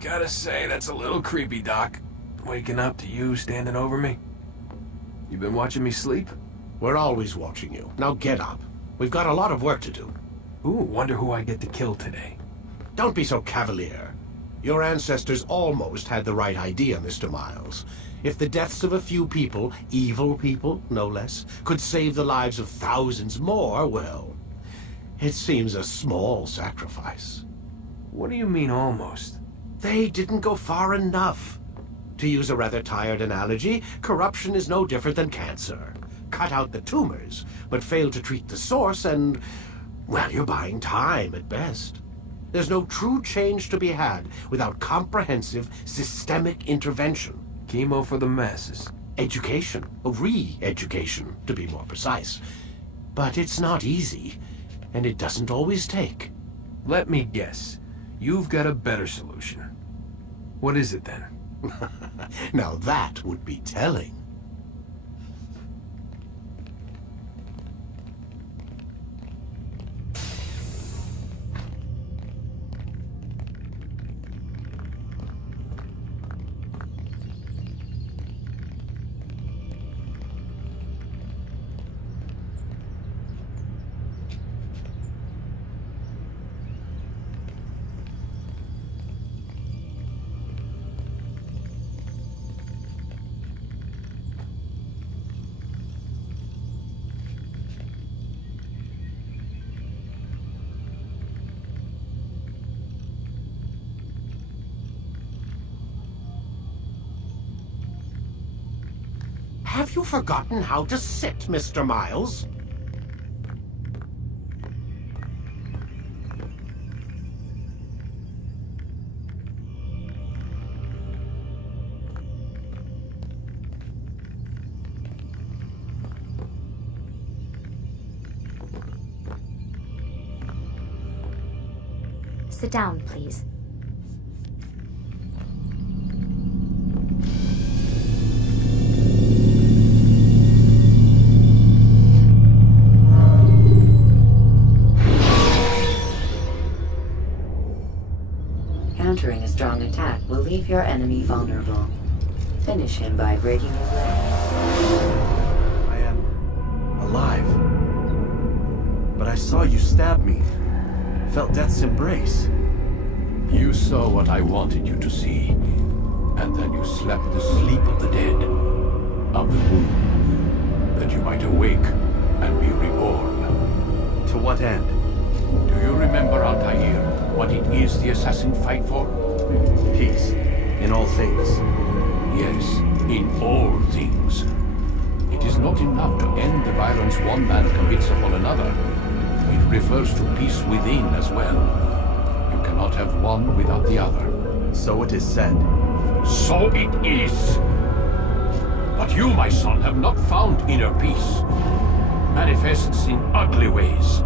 Gotta say, that's a little creepy, Doc. Waking up to you standing over me. You been watching me sleep? We're always watching you. Now get up. We've got a lot of work to do. Ooh, wonder who I get to kill today. Don't be so cavalier. Your ancestors almost had the right idea, Mr. Miles. If the deaths of a few people, evil people, no less, could save the lives of thousands more, well, it seems a small sacrifice. What do you mean, almost? They didn't go far enough. To use a rather tired analogy, corruption is no different than cancer. Cut out the tumors, but fail to treat the source and, well, you're buying time at best. There's no true change to be had without comprehensive, systemic intervention. Chemo for the masses. Education, re-education, to be more precise. But it's not easy, and it doesn't always take. Let me guess. You've got a better solution. What is it then? Now that would be telling. Have you forgotten how to sit, Mr. Miles? Sit down, please. Countering a strong attack will leave your enemy vulnerable. Finish him by breaking his leg. I am alive. But I saw you stab me. Felt death's embrace. You saw what I wanted you to see, and then you slept the sleep of the dead, of the womb, that you might awake and be reborn. To what end? Do you remember, Altair, what it is the assassin fight for? Peace. In all things. Yes, in all things. It is not enough to end the violence one man commits upon another. It refers to peace within as well. You cannot have one without the other. So it is said. So it is. But you, my son, have not found inner peace. Manifests in ugly ways.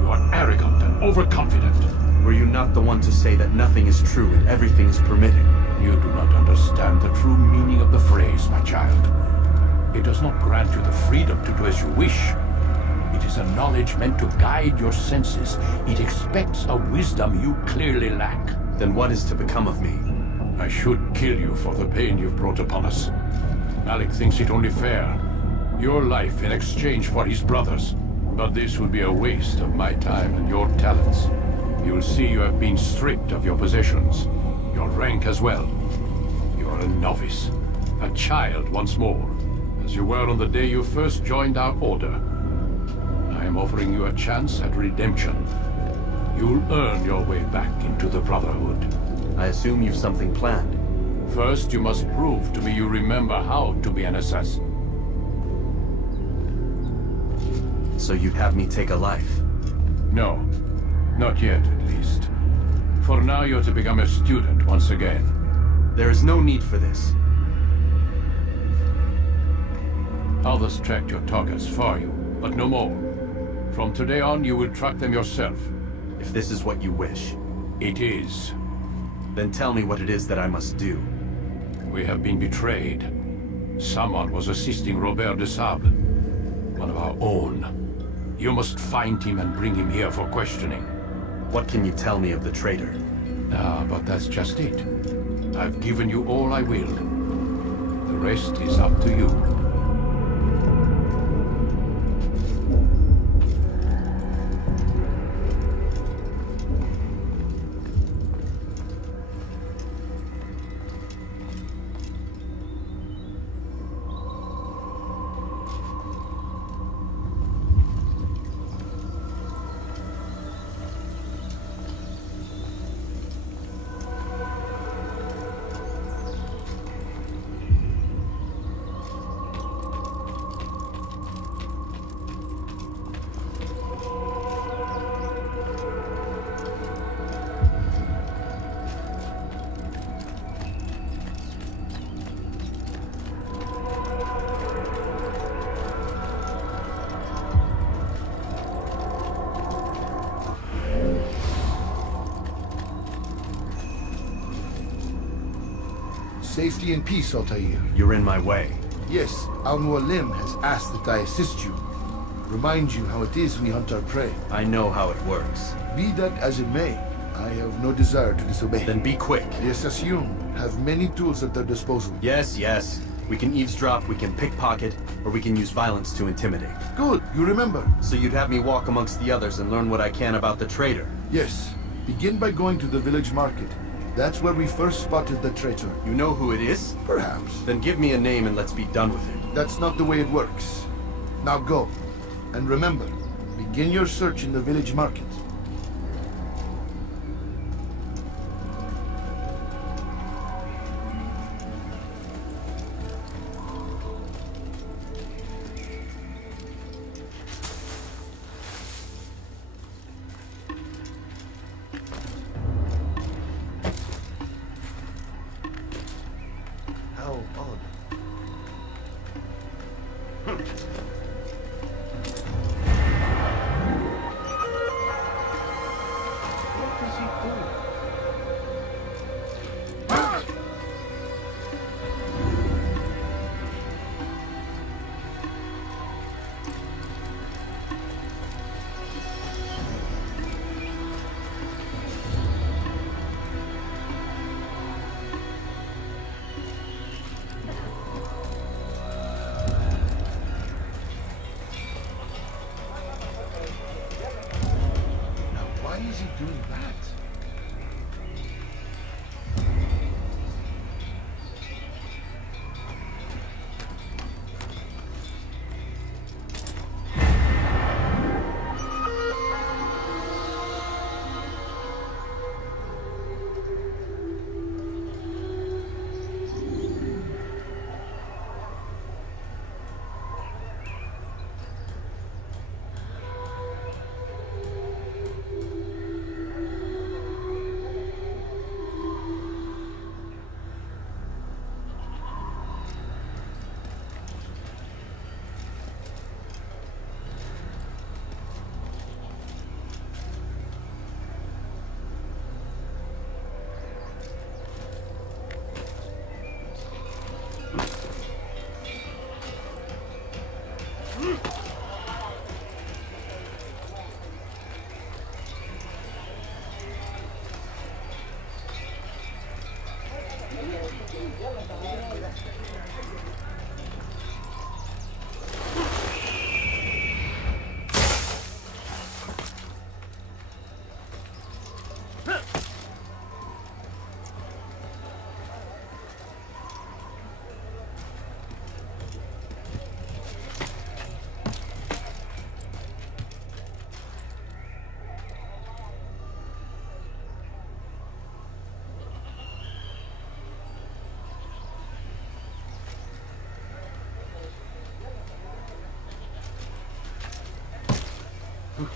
You are arrogant and overconfident. Were you not the one to say that nothing is true and everything is permitted? You do not understand the true meaning of the phrase, my child. It does not grant you the freedom to do as you wish. It is a knowledge meant to guide your senses. It expects a wisdom you clearly lack. Then what is to become of me? I should kill you for the pain you've brought upon us. Malik thinks it only fair. Your life in exchange for his brother's. But this would be a waste of my time and your talents. You'll see you have been stripped of your possessions. Your rank as well. You are a novice. A child once more. As you were on the day you first joined our order. I am offering you a chance at redemption. You'll earn your way back into the Brotherhood. I assume you've something planned. First, you must prove to me you remember how to be an assassin. So you'd have me take a life? No. Not yet, at least. For now, you're to become a student once again. There is no need for this. Others tracked your targets for you, but no more. From today on, you will track them yourself. If this is what you wish. It is. Then tell me what it is that I must do. We have been betrayed. Someone was assisting Robert de Sable, one of our own. You must find him and bring him here for questioning. What can you tell me of the traitor? But that's just it. I've given you all I will. The rest is up to you. Safety and peace, Altair. You're in my way. Yes, Al-Mualim has asked that I assist you. Remind you how it is we hunt our prey. I know how it works. Be that as it may, I have no desire to disobey. Then be quick. The Assassin have many tools at their disposal. Yes, yes. We can eavesdrop, we can pickpocket, or we can use violence to intimidate. Good, you remember. So you'd have me walk amongst the others and learn what I can about the traitor. Yes, begin by going to the village market. That's where we first spotted the traitor. You know who it is? Perhaps. Then give me a name and let's be done with it. That's not the way it works. Now go. And remember, begin your search in the village market. How odd. What does he do? Now, why is he doing that?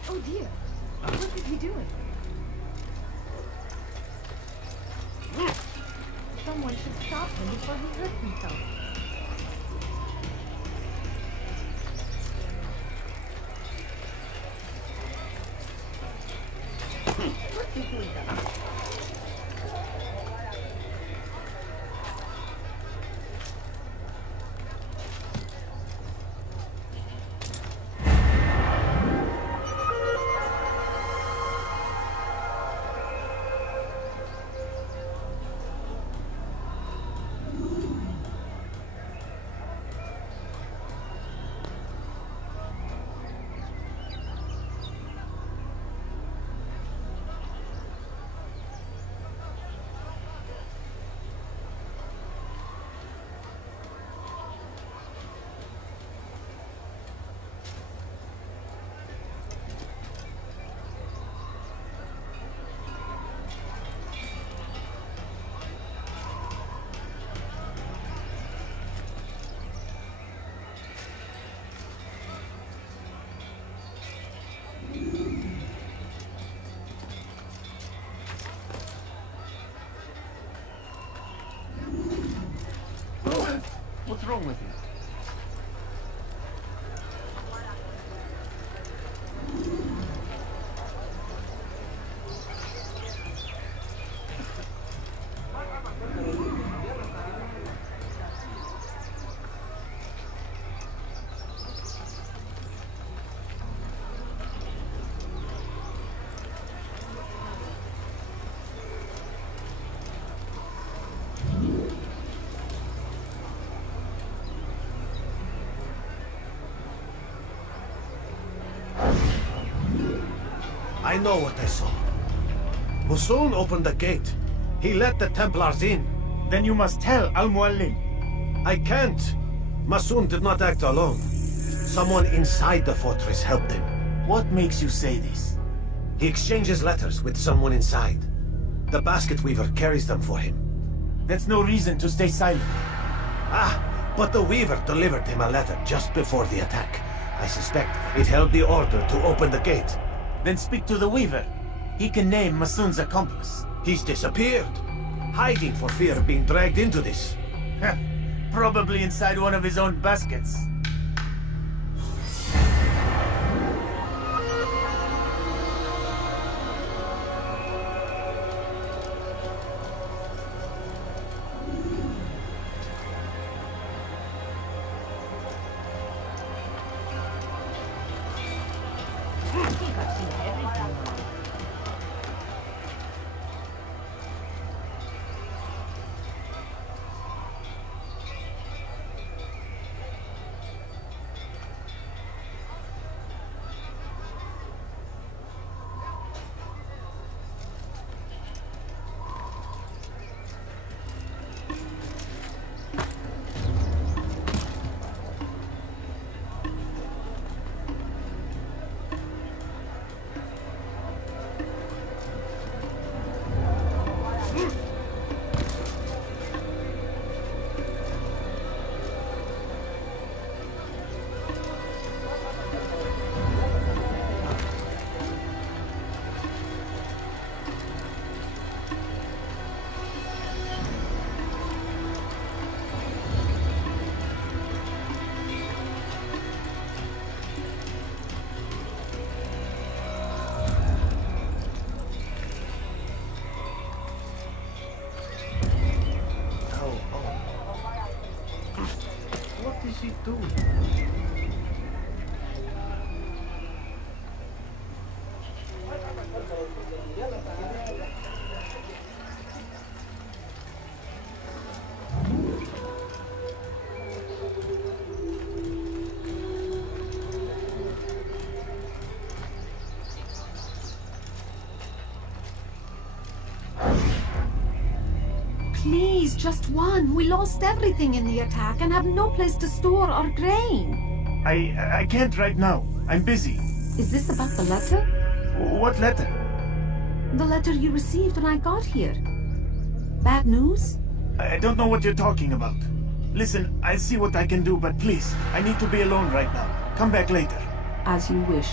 Oh dear. What is he doing? Someone should stop him before he hurts himself. What's he doing? What's wrong with you? I know what I saw. Musun opened the gate. He let the Templars in. Then you must tell Al-Mualim. I can't. Masun did not act alone. Someone inside the fortress helped him. What makes you say this? He exchanges letters with someone inside. The basket weaver carries them for him. That's no reason to stay silent. But the weaver delivered him a letter just before the attack. I suspect it held the order to open the gate. Then speak to the Weaver. He can name Masun's accomplice. He's disappeared, hiding for fear of being dragged into this. Probably inside one of his own baskets. I think I've seen everything. What is he doing? Please, just one. We lost everything in the attack and have no place to store our grain. I can't right now. I'm busy. Is this about the letter? What letter? The letter you received when I got here. Bad news? I don't know what you're talking about. Listen, I'll see what I can do, but please, I need to be alone right now. Come back later. As you wish.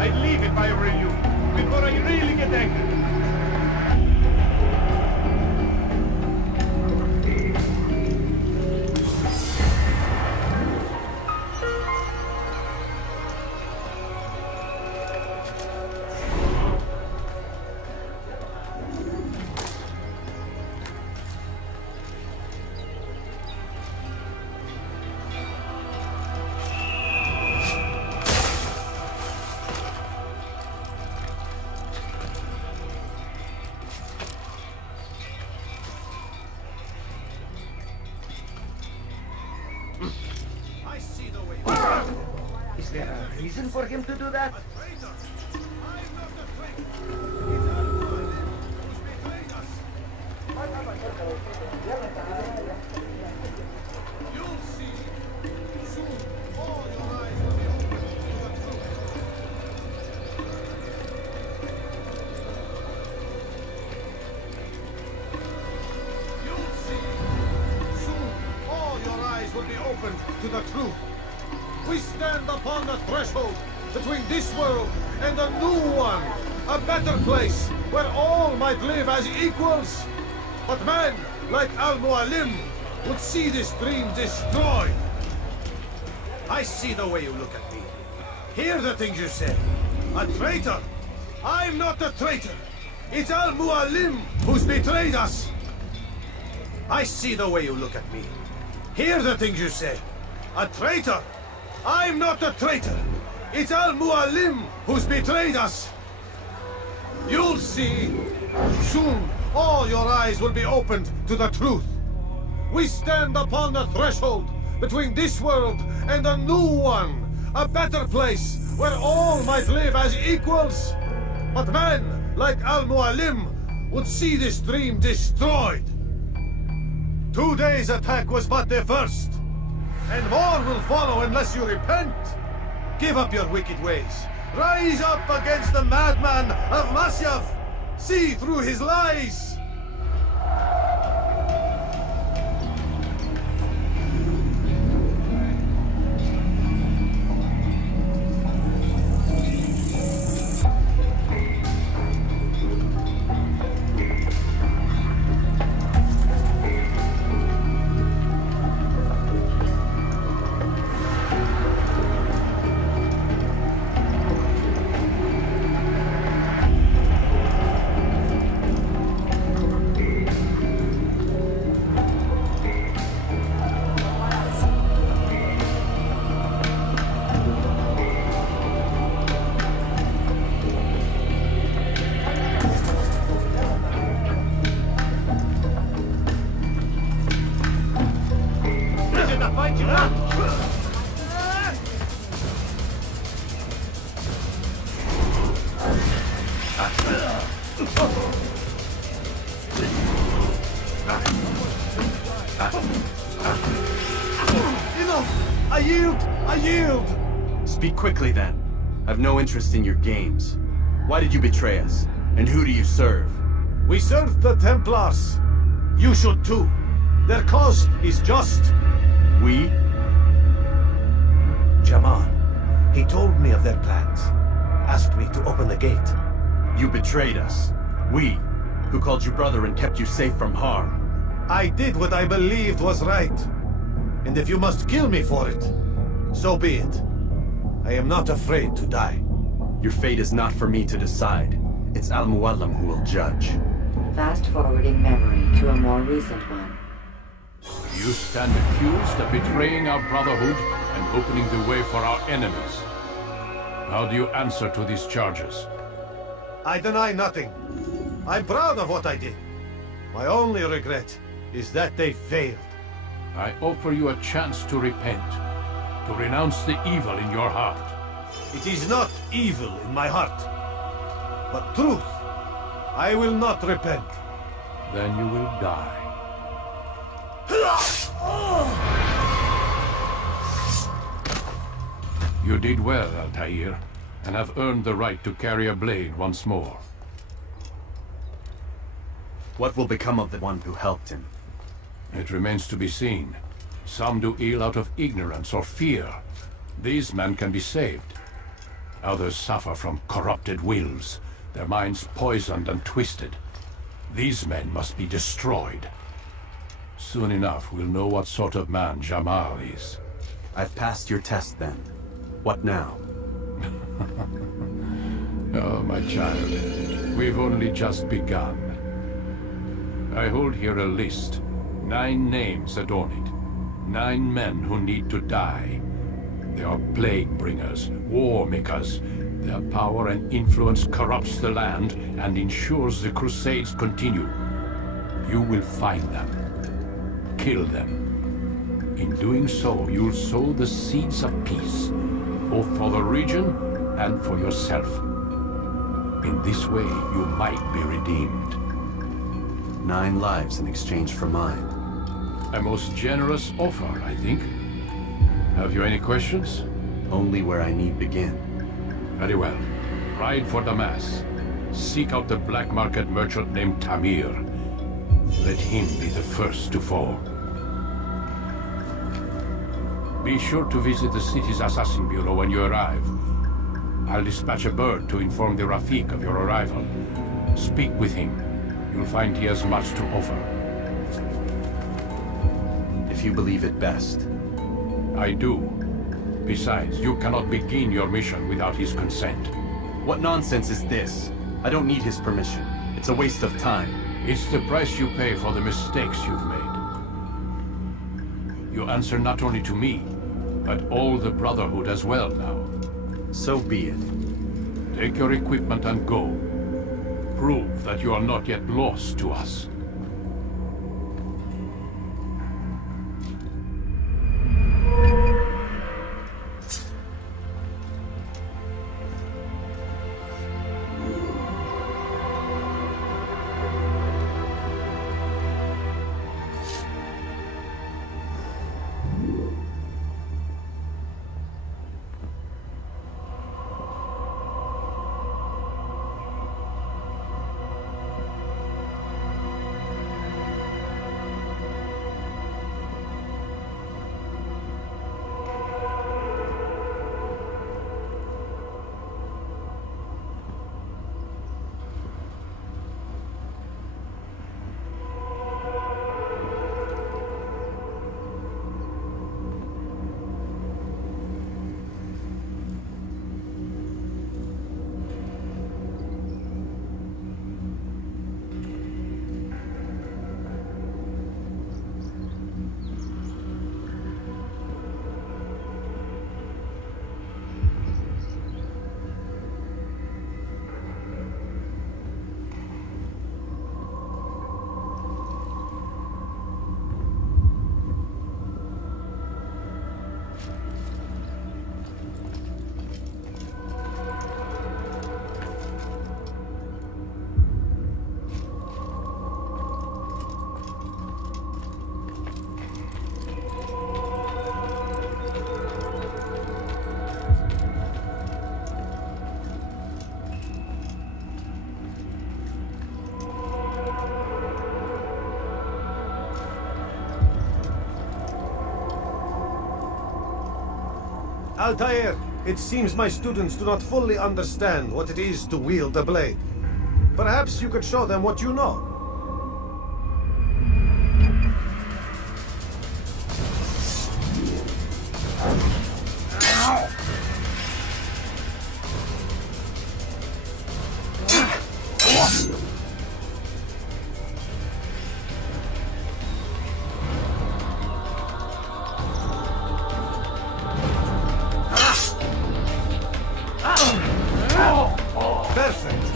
I'd leave if I were you. before I really get angry. I see the way. Is there a reason for him to do that? To the truth. We stand upon the threshold between this world and a new one, a better place where all might live as equals. But men like Al-Mualim would see this dream destroyed. I see the way you look at me. Hear the things you say. A traitor? I'm not a traitor. It's Al-Mualim who's betrayed us. I see the way you look at me. Hear the things you say. A traitor? I'm not a traitor. It's Al-Mualim who's betrayed us. You'll see. Soon, all your eyes will be opened to the truth. We stand upon the threshold between this world and a new one. A better place where all might live as equals. But men like Al-Mualim would see this dream destroyed. Today's attack was but the first. And more will follow unless you repent. Give up your wicked ways. Rise up against the madman of Masyaf. See through his lies. Enough! I yield! I yield! Speak quickly then. I've no interest in your games. Why did you betray us? And who do you serve? We serve the Templars. You should too. Their cause is just. We? Jamal. He told me of their plans. Asked me to open the gate. You betrayed us. We, who called you brother and kept you safe from harm. I did what I believed was right. And if you must kill me for it, so be it. I am not afraid to die. Your fate is not for me to decide. It's Al-Mualim who will judge. Fast-forwarding memory to a more recent one. You stand accused of betraying our brotherhood and opening the way for our enemies. How do you answer to these charges? I deny nothing. I'm proud of what I did. My only regret is that they failed. I offer you a chance to repent, to renounce the evil in your heart. It is not evil in my heart, but truth. I will not repent. Then you will die. You did well, Altair, and have earned the right to carry a blade once more. What will become of the one who helped him? It remains to be seen. Some do ill out of ignorance or fear. These men can be saved. Others suffer from corrupted wills, their minds poisoned and twisted. These men must be destroyed. Soon enough, we'll know what sort of man Jamal is. I've passed your test then. What now? Oh, my child, we've only just begun. I hold here a list. 9 names adorn it. 9 men who need to die. They are plague bringers, war makers. Their power and influence corrupts the land and ensures the Crusades continue. You will find them. Kill them. In doing so, you'll sow the seeds of peace, both for the region and for yourself. In this way, you might be redeemed. 9 lives in exchange for mine. A most generous offer, I think. Have you any questions? Only where I need begin. Very well. Ride for Damas. Seek out the black market merchant named Tamir. Let him be the first to fall. Be sure to visit the city's assassin bureau when you arrive. I'll dispatch a bird to inform the Rafik of your arrival. Speak with him. You'll find he has much to offer. If you believe it best. I do. Besides, you cannot begin your mission without his consent. What nonsense is this? I don't need his permission. It's a waste of time. It's the price you pay for the mistakes you've made. You answer not only to me, but all the Brotherhood as well now. So be it. Take your equipment and go. Prove that you are not yet lost to us. Altair, it seems my students do not fully understand what it is to wield the blade. Perhaps you could show them what you know. Perfect.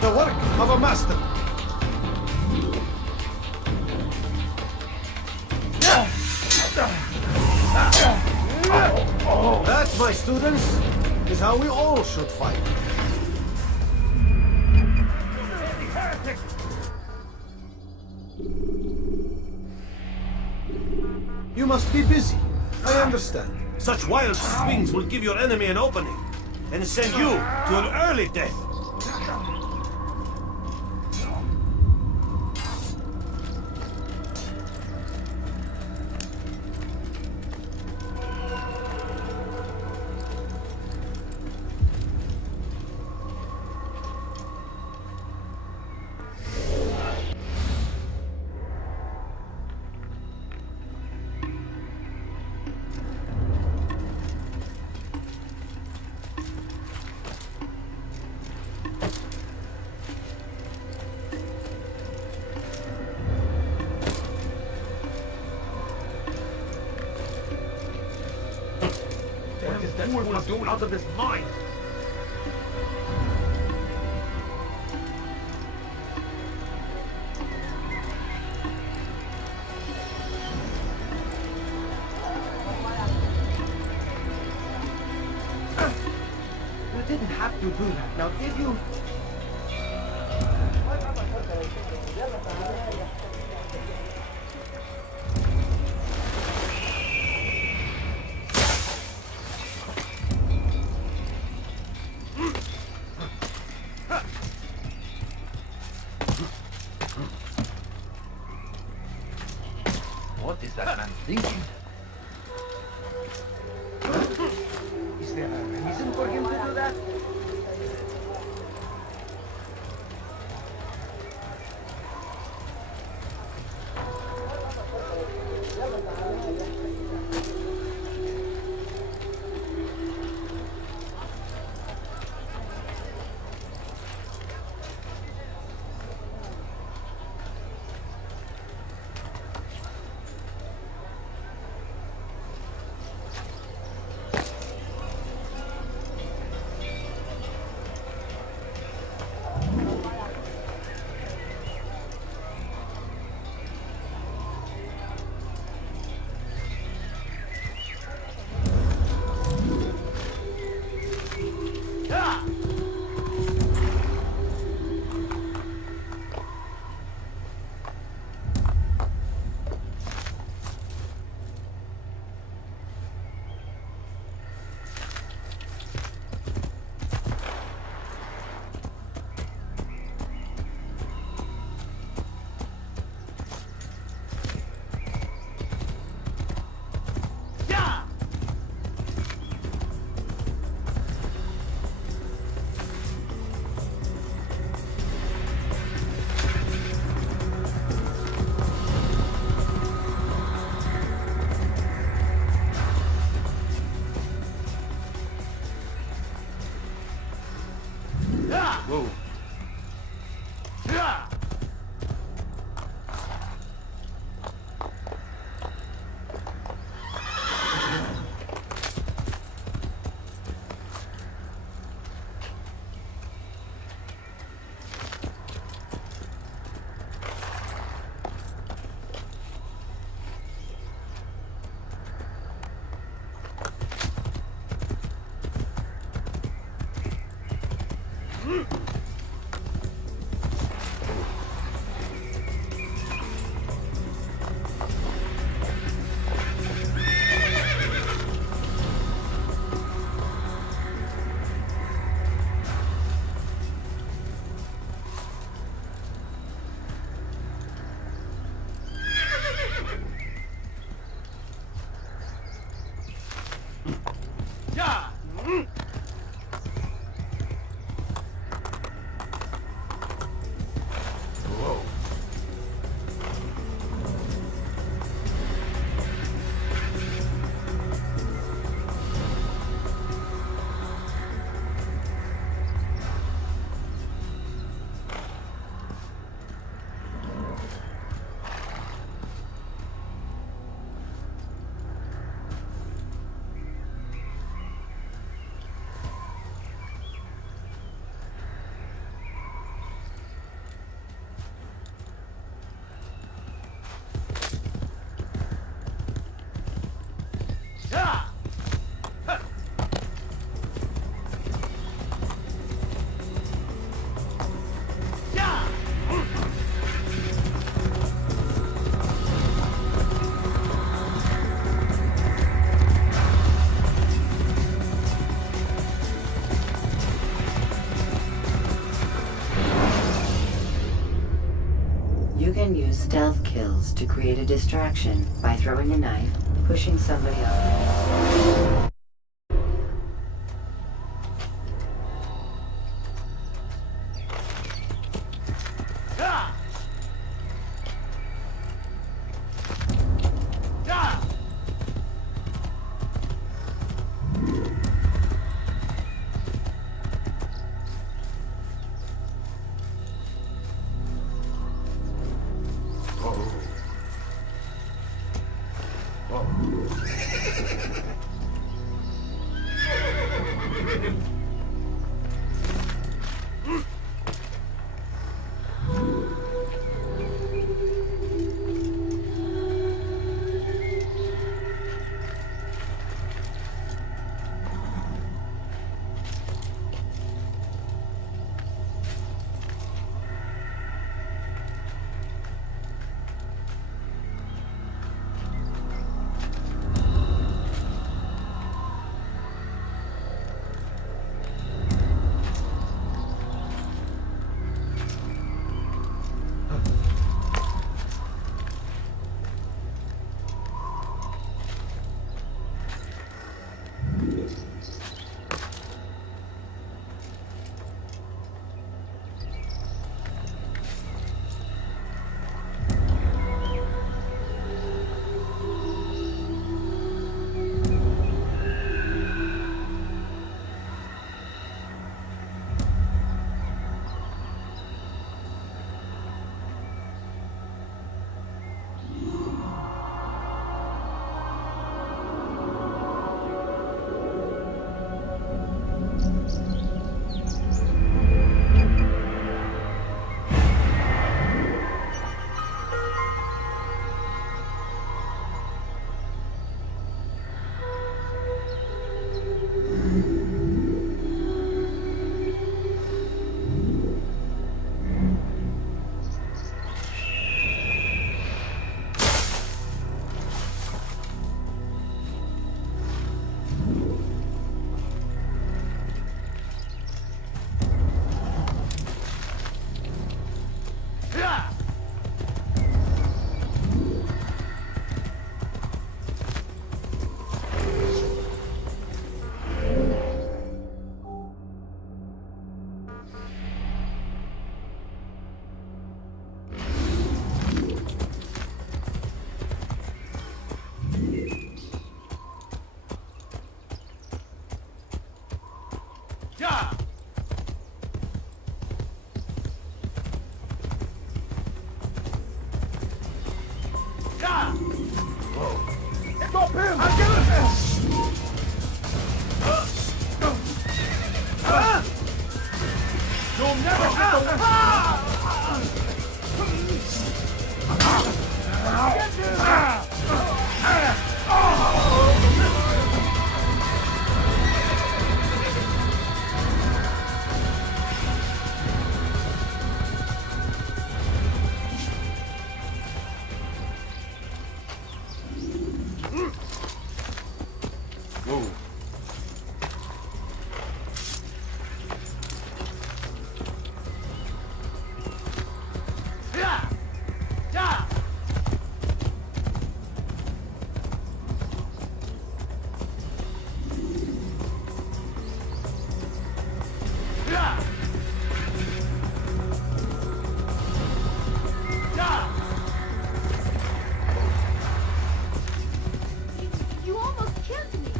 The work of a master. That, my students, is how we all should fight. You must be busy. I understand. Such wild swings will give your enemy an opening and send you to an early death. That fool was doing out of his mind. You didn't have to do that. Now, did you? What is that man thinking? Is there a reason for him to do that? You can use stealth kills to create a distraction by throwing a knife, pushing somebody off. You almost killed me.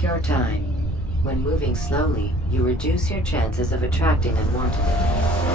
Take your time. When moving slowly, you reduce your chances of attracting unwanted enemies.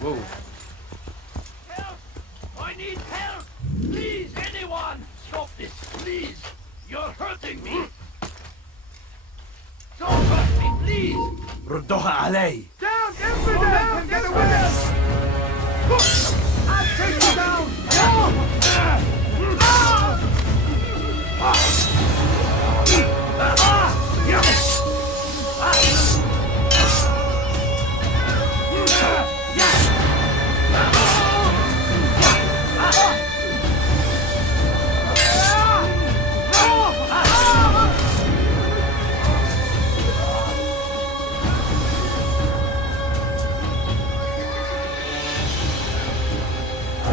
Whoa. Help! I need help! Please, anyone! Stop this, please! You're hurting me! Don't hurt me, please! ردوها علي. Down! Everyone down! Get away! I'll take you down!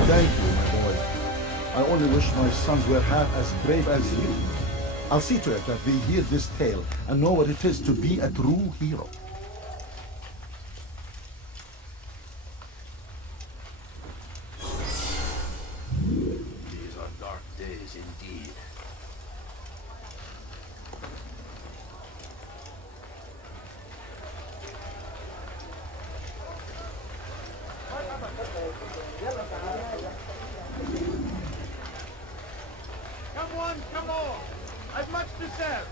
Thank you, my boy. I only wish my sons were half as brave as you. I'll see to it that they hear this tale and know what it is to be a true hero. These are dark days indeed. Come on, come on! I've much to serve!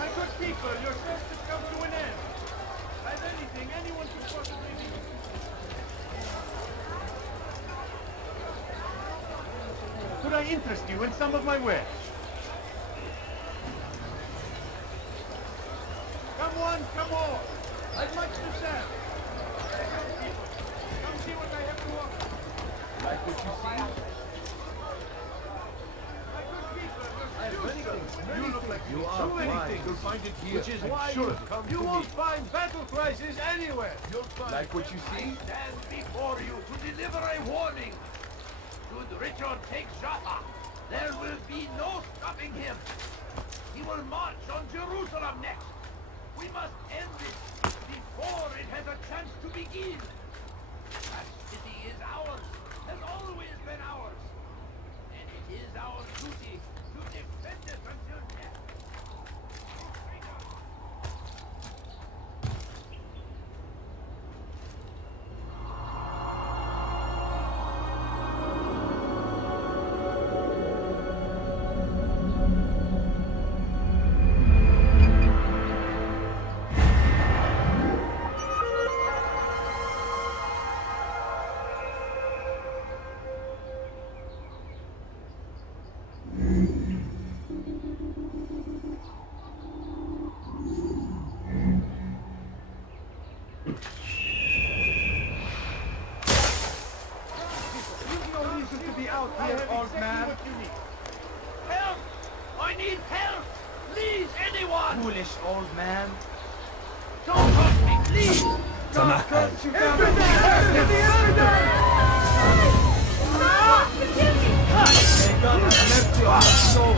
My good people, your search has come to an end. Has anything anyone could possibly need? Could I interest you in some of my wares? Come on, come on! I've much to sell. Come see what I have to offer. Like what you see? My good people, you look like you are anything. You'll find it here. Which is why you won't find battle prices anywhere. You'll find like what you see? I stand before you to deliver a warning. Should Richard take Jaffa, there will be no stopping him. He will march on Jerusalem next. We must end this begin. That city is ours, has always been ours. And it is our duty to defend it until death. Help! I need help! Please, anyone! Foolish old man. Don't hurt me, please! May God have mercy on your soul.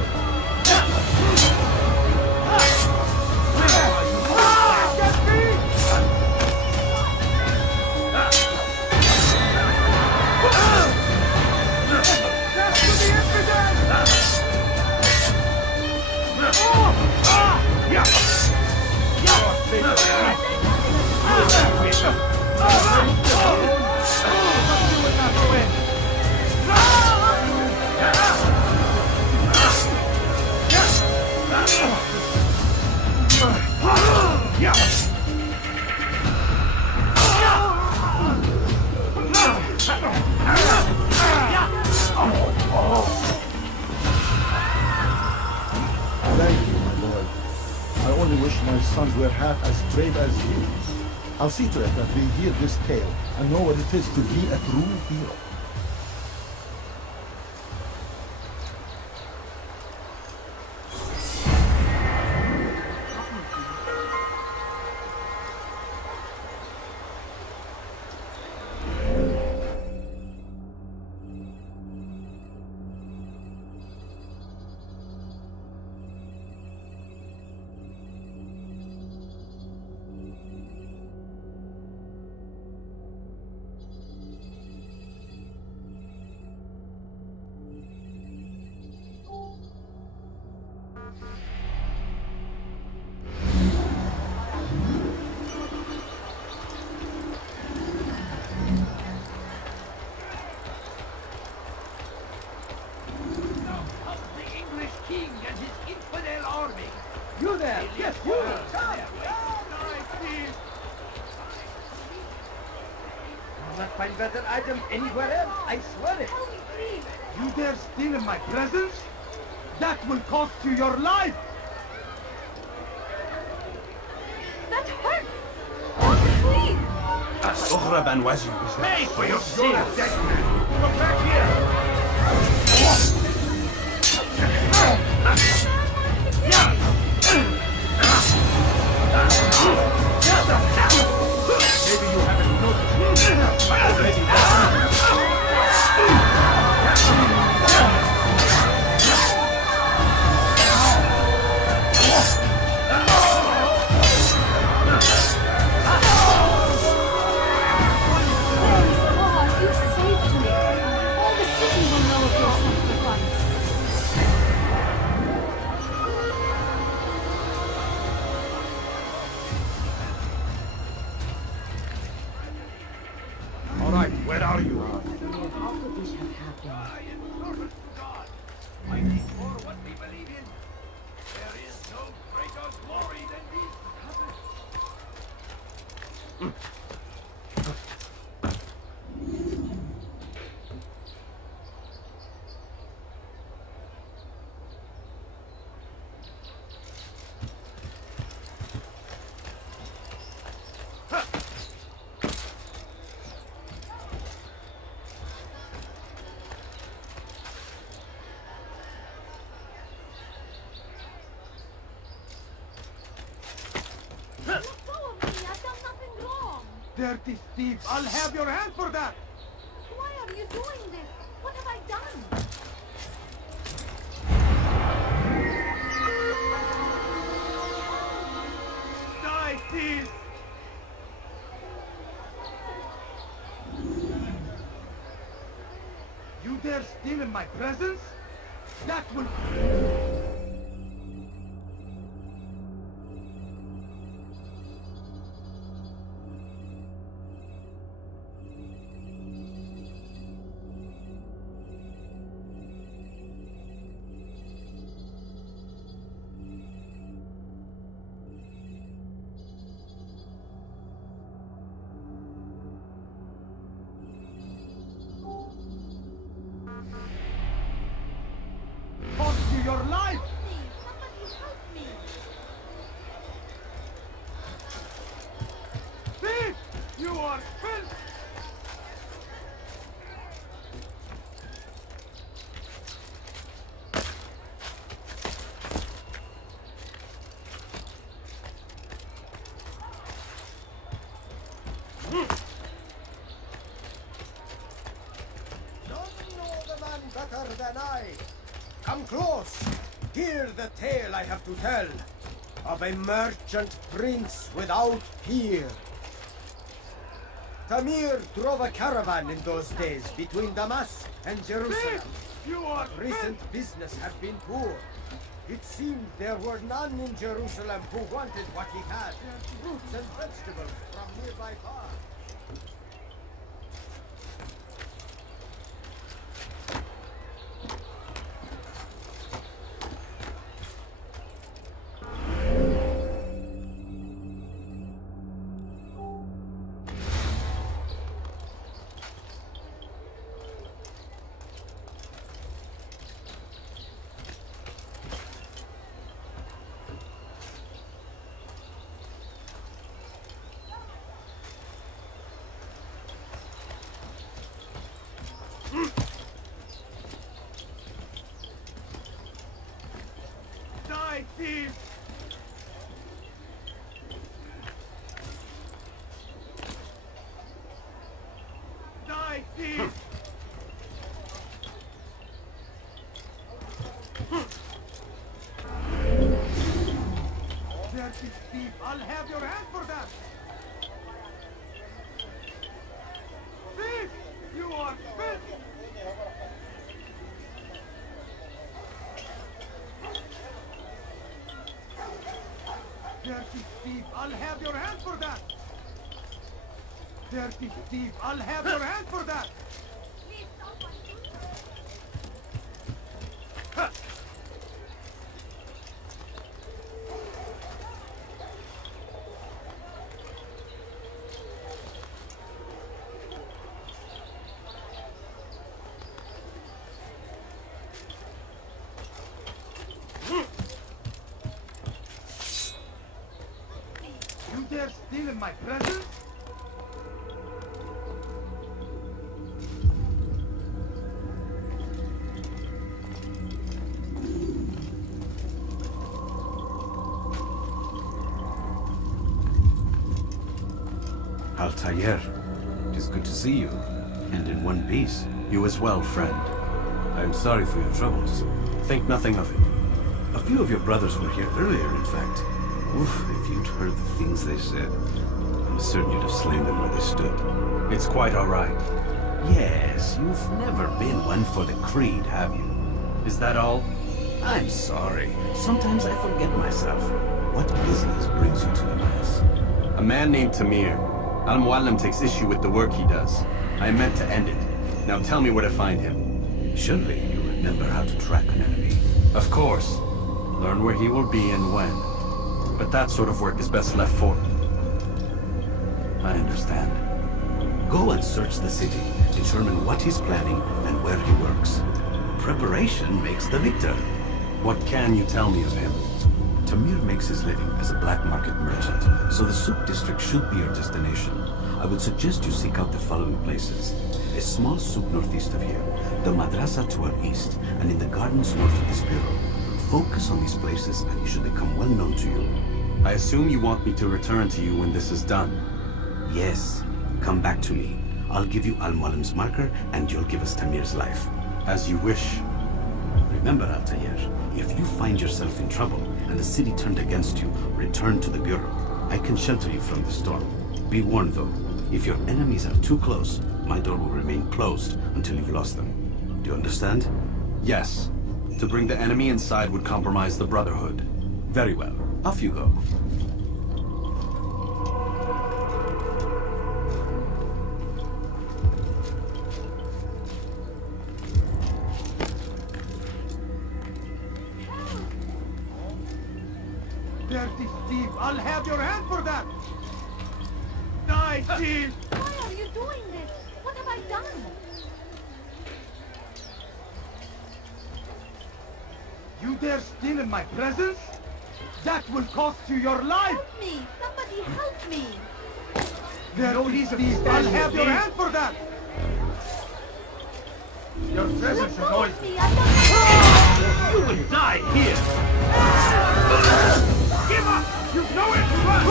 Thank you, my lord. I only wish my sons were half as brave as you. I'll see to it that they hear this tale and know what it is to be a true hero. You there! Yes, you! Come! You'll not find better items anywhere else, I swear it! You dare steal in my presence? That will cost you your life! That hurt! Oh, please! أغرب أن وجهي. Pay for your You're a sins! dead man! Come back here! Maybe you haven't noticed, but already Oh, you saved me. All the city will know of your sacrifice. All right, where are you? How could this have happened? Fighting for what we believe in. There is no greater glory than these cousins. Let go of me. I've done nothing wrong. Dirty thief! I'll have your hand for that! Why are you doing this? What have I done? Die, thief! dare steal in my presence? That will... cost you your life! Thief! You are filth! None know the man better than I. Come close. Hear the tale I have to tell of a merchant prince without peer. Tamir drove a caravan in those days between Damas and Jerusalem. You are Recent business had been poor. It seemed there were none in Jerusalem who wanted what he had, fruits and vegetables from nearby farms. Die, thief! Die, thief! Dirty thief! I'll have your hand for that! Thief! You are filth! Dirty thief! I'll have your hand for that! Dirty thief! I'll have your hand for that! You dare steal in my presence? Altair, it is good to see you, and in one piece. You as well, friend. I'm sorry for your troubles. Think nothing of it. A few of your brothers were here earlier, in fact. Oof, if you'd heard the things they said, I'm certain you'd have slain them where they stood. It's quite all right. Yes, you've never been one for the creed, have you? Is that all? I'm sorry. Sometimes I forget myself. What business brings you to the Mass? A man named Tamir. Al-Mualim takes issue with the work he does. I am meant to end it. Now tell me where to find him. Surely you remember how to track an enemy. Of course. Learn where he will be and when. But that sort of work is best left for... I understand. Go and search the city. Determine what he's planning and where he works. Preparation makes the victor. What can you tell me of him? Tamir makes his living as a black market merchant, so the Souk district should be your destination. I would suggest you seek out the following places. A small souk northeast of here, the madrasa to our east, and in the gardens north of this bureau. Focus on these places and he should become well known to you. I assume you want me to return to you when this is done. Yes. Come back to me. I'll give you Al-Mualim's marker and you'll give us Tamir's life. As you wish. Remember, Altair, if you find yourself in trouble and the city turned against you, return to the bureau. I can shelter you from the storm. Be warned though, if your enemies are too close, my door will remain closed until you've lost them. Do you understand? Yes. To bring the enemy inside would compromise the Brotherhood. Very well. Off you go. Dirty thief! I'll have your hand for that! Die, thief! Why are you doing this? What have I done? You dare steal in my presence? That will cost you your life! Help me! Somebody help me! Dirty thief! I'll have your hand for that! Your presence is Let go always... of me! I'm not... You will die here! Give up! You've nowhere to run!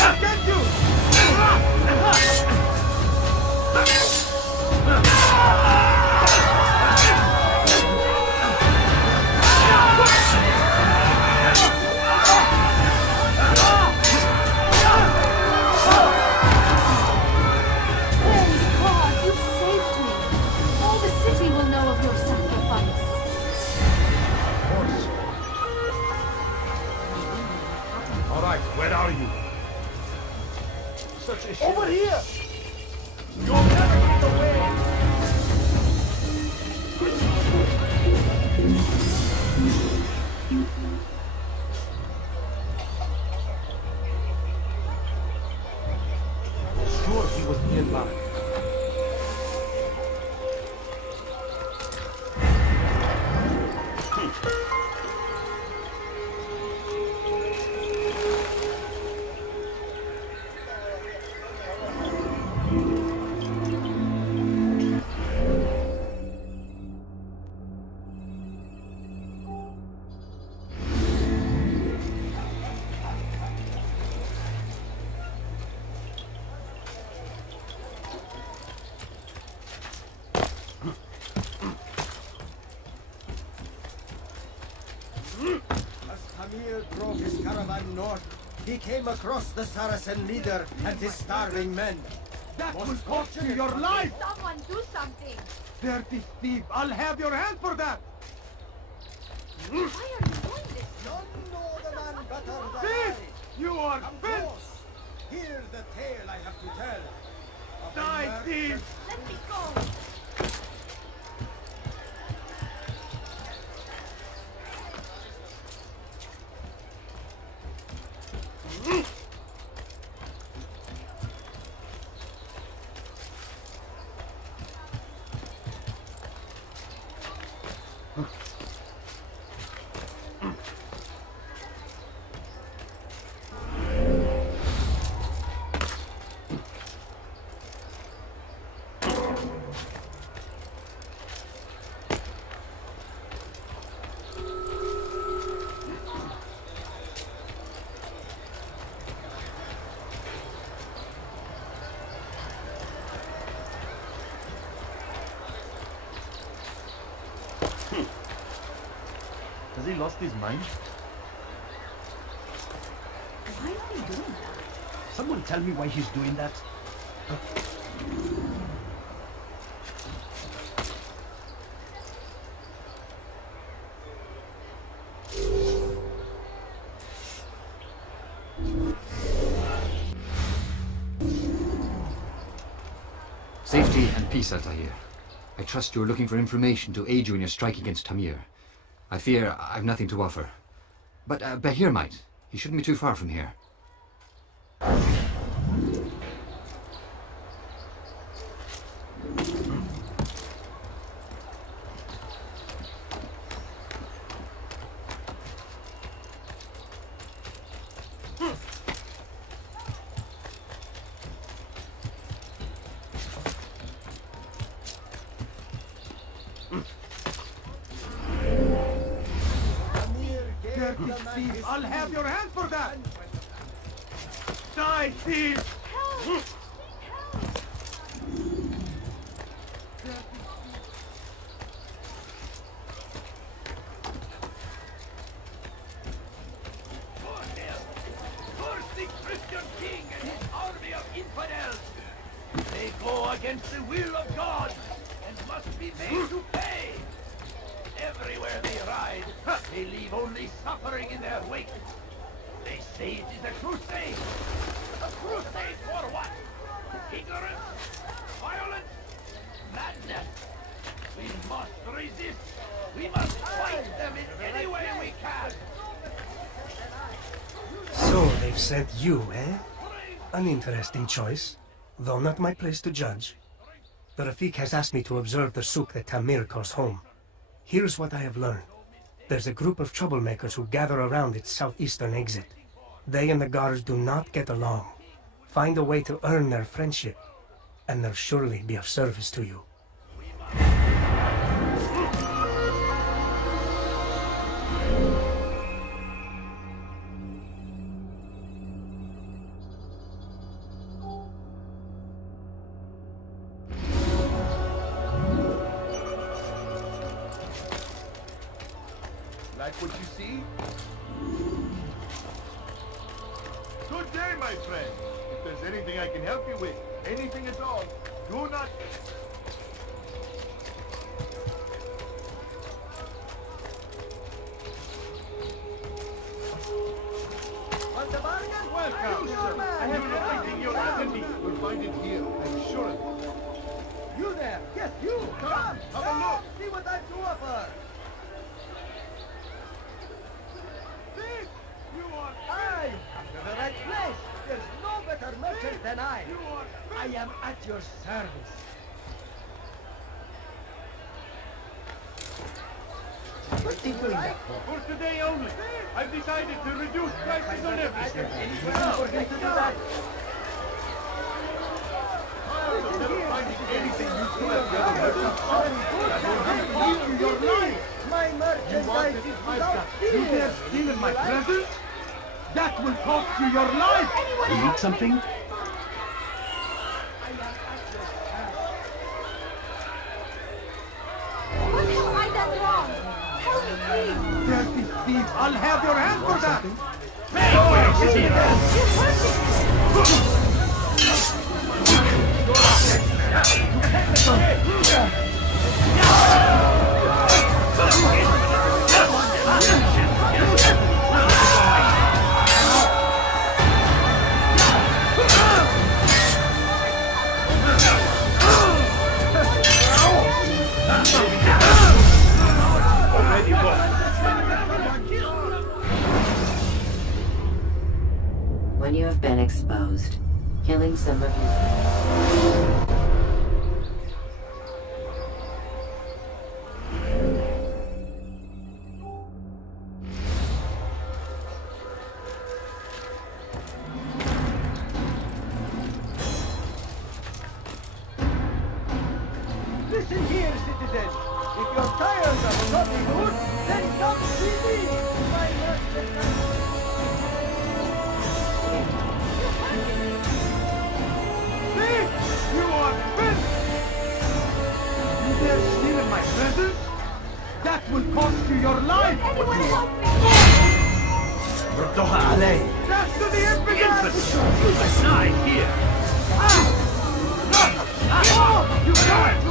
I'll get you! Praise God, you've saved me. All the city will know of your sacrifice. All right, where are you? Such a shame. Over here! You'll never get away! Sure, he was nearby. As Tamir drove his caravan north, he came across the Saracen leader and his starving men. That will cost you your life! Someone do something! Dirty thief! I'll have your hand for that! Why are you doing this? None know the man better than Thief! I. You are Come bent! close. Hear the tale I have to tell. Of a Die, merchant thief! Let me go! Has he lost his mind? Why are you doing that? Someone tell me why he's doing that? Safety and peace, Altair. I trust you're looking for information to aid you in your strike against Tamir. I fear I've nothing to offer. But Bahir might. He shouldn't be too far from here. Dirty thief! I'll have your hand for that! Die, thief! Curse the Christian king and his army of infidels! They go against the will of God and must be made to pay. Everywhere they ride, they leave only suffering in their wake. They say it is a crusade. A crusade for what? Ignorance? Violence? Madness? We must resist. We must fight them in any way we can. So they've sent you, eh? An interesting choice, though not my place to judge. The Rafik has asked me to observe the souk that Tamir calls home. Here's what I have learned. There's a group of troublemakers who gather around its southeastern exit. They and the guards do not get along. Find a way to earn their friendship, and they'll surely be of service to you. Like what you see? Good day, my friend. If there's anything I can help you with, anything at all, do not... Want a bargain? Welcome, sir. I have everything you'll ever need. You'll find it here, I'm sure of it. You there! Yes, you! Come, have a look. See what I've to offer! Thief! You are... I am to the right place! There's no better merchant than I! I am at your service! What's he doing that for? For today only. I've decided to reduce prices on everything. For him to do that! I'll never finding anything useful at the other merchants. That will give you your life. My merchandise is without fear! You dare steal in my presence? That will cost you your life! You need something? What have I done wrong? Tell me, please. Dirty thief! I'll have your hand for that! When you have been exposed, killing some of your... Listen here, citizens! If you're tired of shopping good, then come see me! My merchandise! Thief! You are finished! You dare steal in my presence? That will cost you your life! Anyone help me! ردوها علي. Death to the infidels! Aside here. You got to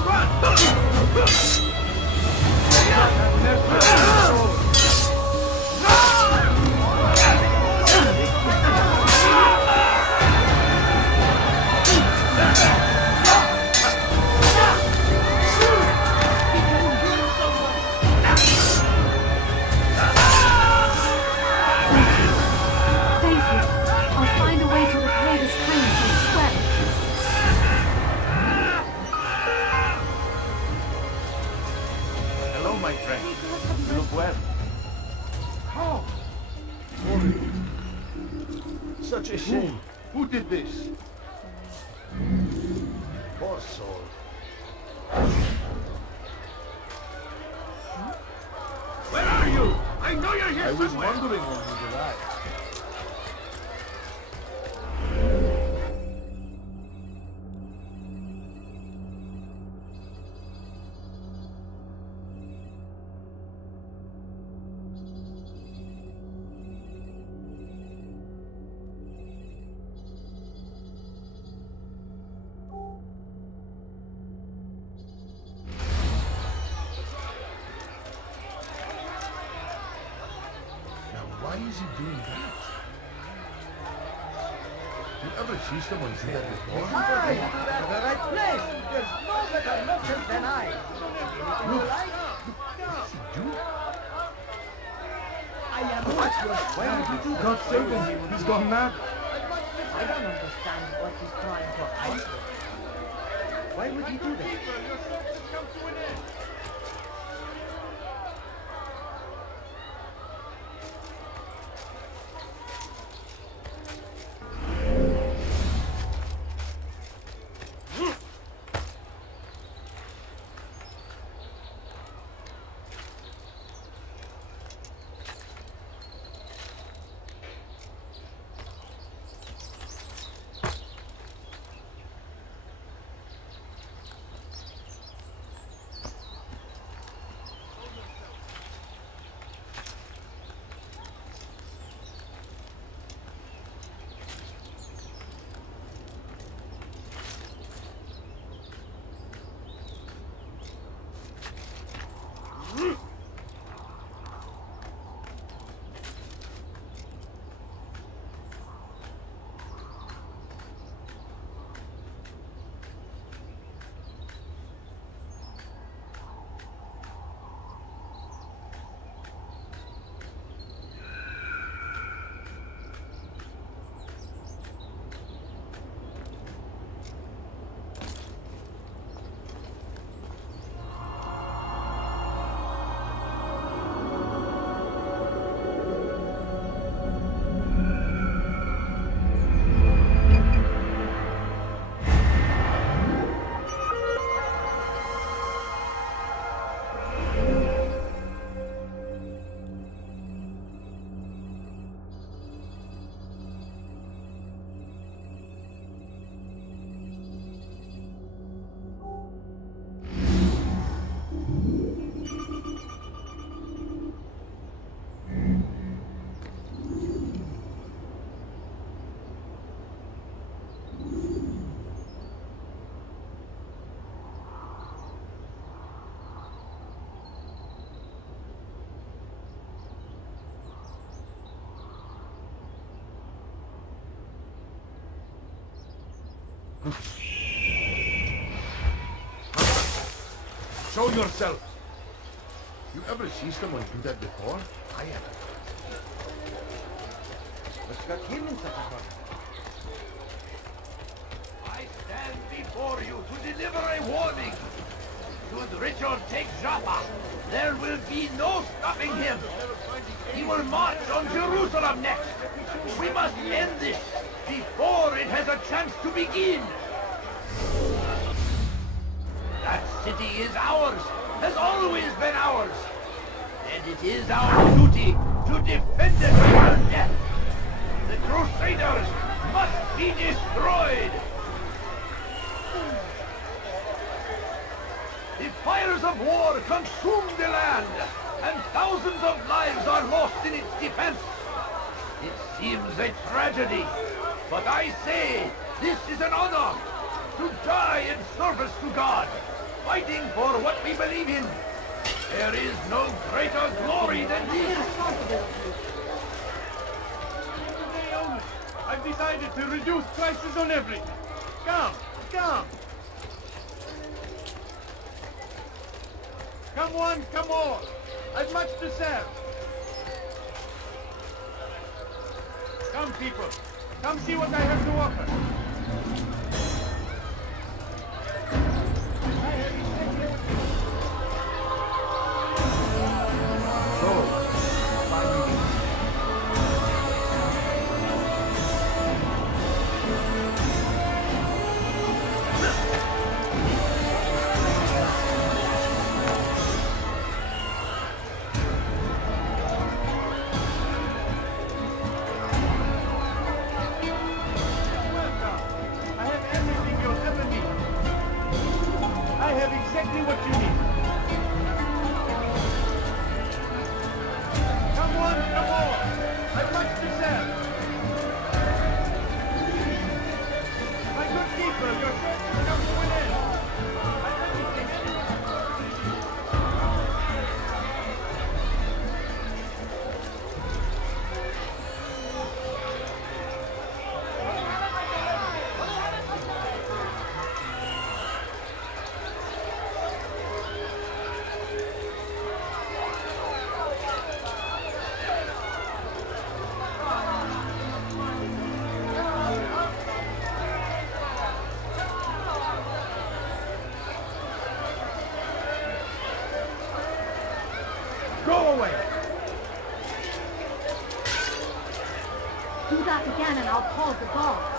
Thank you. I'll find a way to repay this kindness, I swear. Hello, my friend. You look well. How? Horrible. Such a shame. Who did this? Poor soul. Where are you? I know you're here I was somewhere. wondering when you did that. ever see someone do that before? Ah, you do that in the right place. There's no better merchant than I. Anything you like? I am what your friend. God save him. He's gone mad. I don't understand what he's trying to hide. Why would he do that? Show yourself! You ever see someone do that before? I haven't. What's got him in such a hurry? I stand before you to deliver a warning. Should Richard take Jaffa, there will be no stopping him. He will march on Jerusalem next. We must end this before it has a chance to begin. That city is ours, has always been ours. And it is our duty to defend it until death. The Crusaders must be destroyed. The fires of war consume the land, and thousands of lives are lost in its defense. It seems a tragedy, but I say this is an honor to die in service to God, fighting for what we believe in. There is no greater glory than this. I've decided to reduce prices on everything. Come, come! Come one, come all! I've much to sell! Come people, come see what I have to offer. I'll call the guard.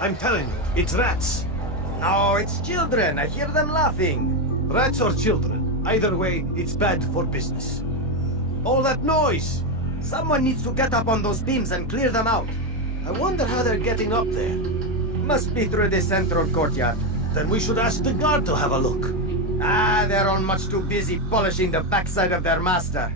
I'm telling you, it's rats. No, it's children. I hear them laughing. Rats or children. Either way, it's bad for business. All that noise! Someone needs to get up on those beams and clear them out. I wonder how they're getting up there. Must be through the central courtyard. Then we should ask the guard to have a look. Ah, they're all much too busy polishing the backside of their master.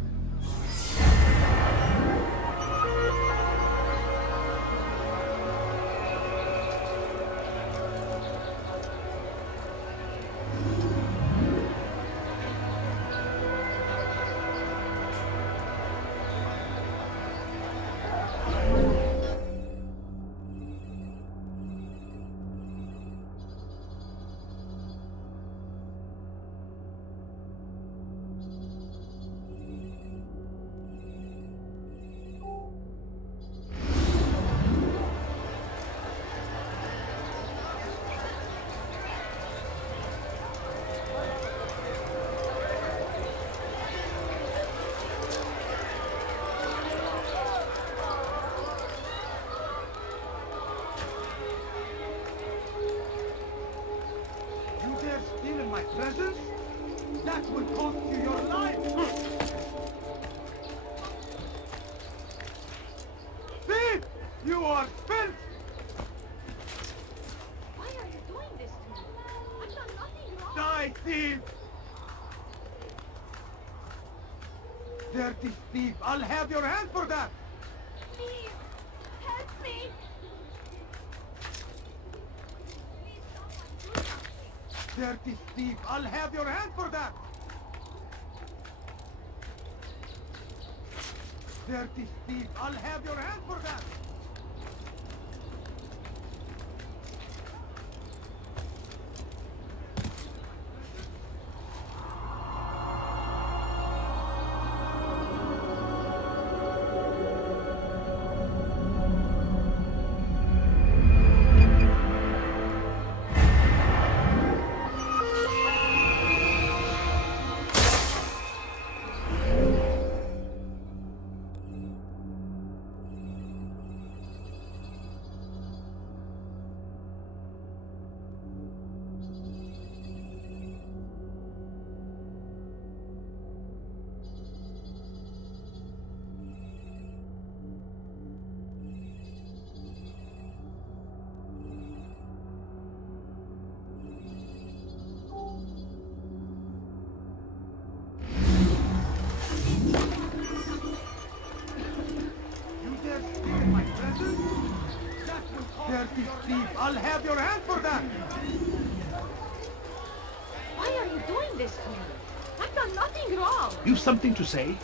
Presence? That will cost you your life! Thief! You are filth! Why are you doing this to me? I've done nothing wrong. Die, thief! Dirty thief! I'll have your hand for that! Please, help me! Dirty thief! I'll have your hand for that! Dirty thief! I'll have your hand for that! Dirty thief! I'll have your hand for that! Why are you doing this to me? I've done nothing wrong. You've something to say?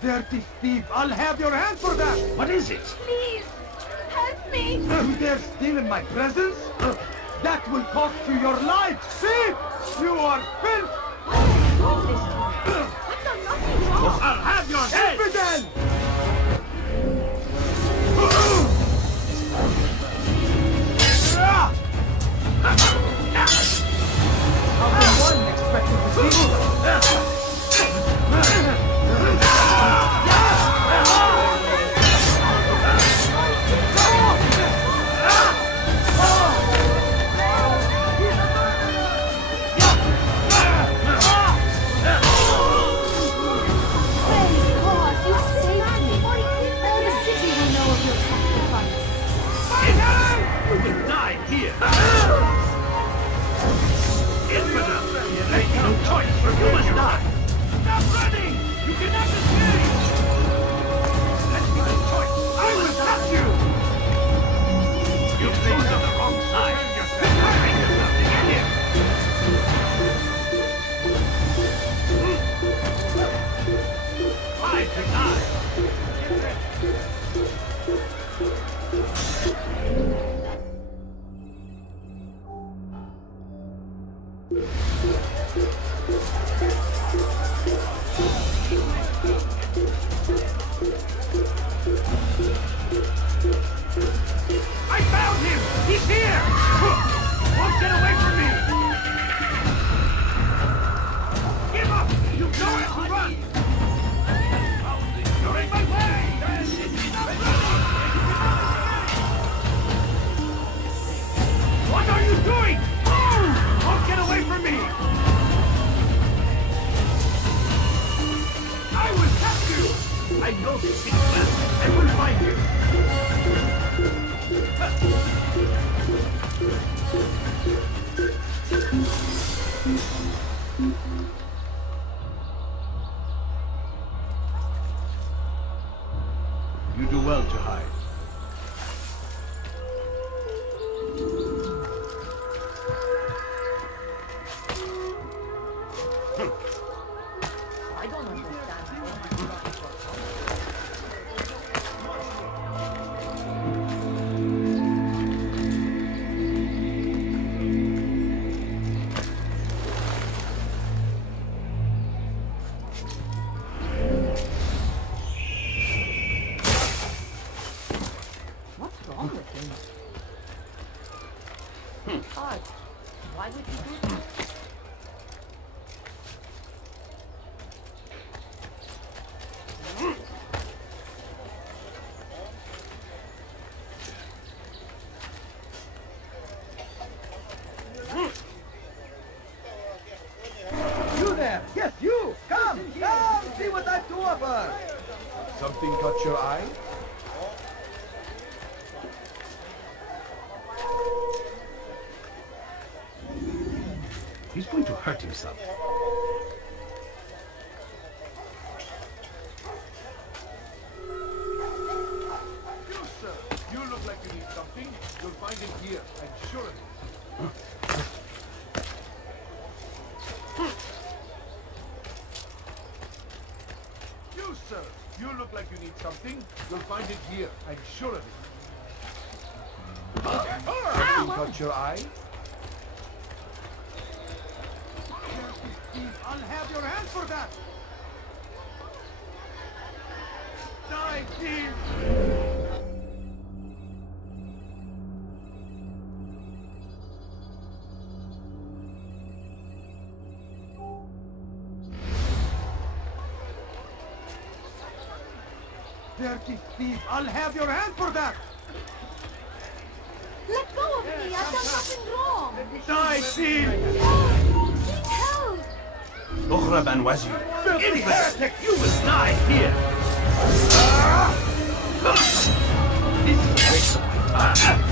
Dirty thief! I'll have your hand for that! What is it? Please, help me. You dare steal in my presence? That will cost you your life! Thief! You are filth! Why are you doing this to me? I've done nothing wrong. I'll have your head! Help me then! How can one expect to defeat? Praise God, you saved hide. I don't understand. What's wrong with him? Odd. Why would he do that? You there! Yes, you! Come! Come! See what I've to offer! Something caught your eye? He's going to hurt himself. You, sir! You look like you need something. You'll find it here. I'm sure of it. You, sir! You look like you need something. You'll find it here. I'm sure of it. Something caught your eye? I'll have your hand for that! Die, thief! Dirty thief! I'll have your hand for that! Let go of me! I've done nothing wrong! Die, thief! Please help! Ukhra ban Wazir. Any heretic, you must die here! This is a waste of my time.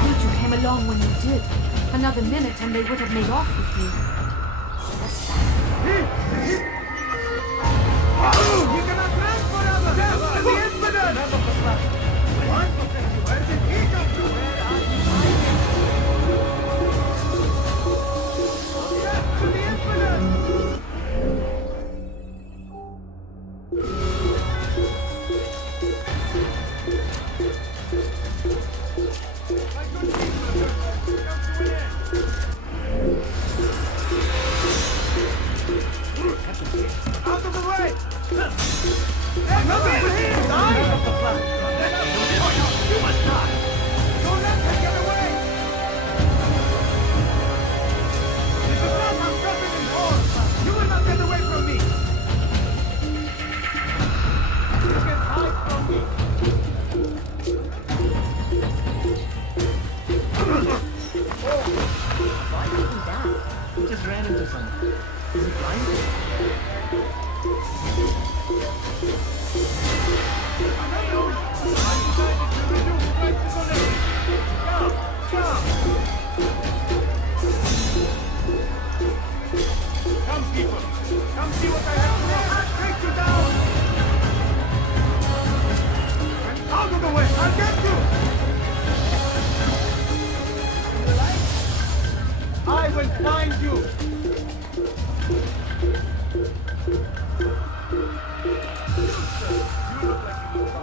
Glad you came along when you did. Another minute and they would have made off with me. You cannot run forever! Death to the infidel! Where did he come to? Death to the infidel! Out of the way! Nothing here! Die! You must die! Don't let them get away! It's a trap I'm trapping in horse! You will not get away from me! You can hide from me! Why did he die? He just ran into someone. Is he blind? Come, people! Come see what I have to offer! Take you down! And out of the way! I'll get you! I will find you!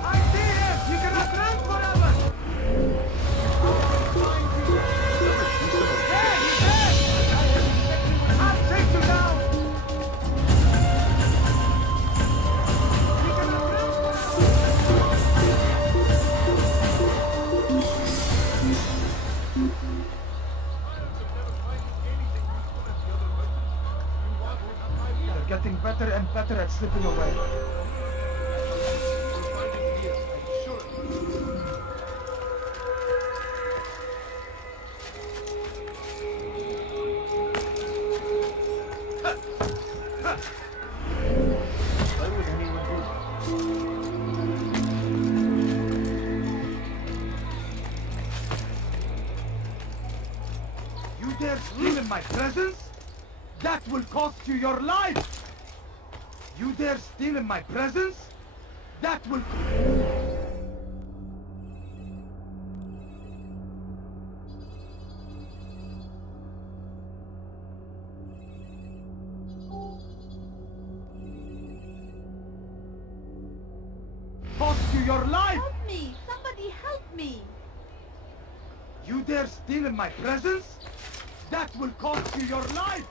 I see him! You cannot run forever! I'll find you! There! He's there! I'll take you down! You cannot run They're getting better and better at slipping away. in my presence? That will cost you your life! You dare steal in my presence? That will... cost you your life! Help me! Somebody help me! You dare steal in my presence? That will cost you your life!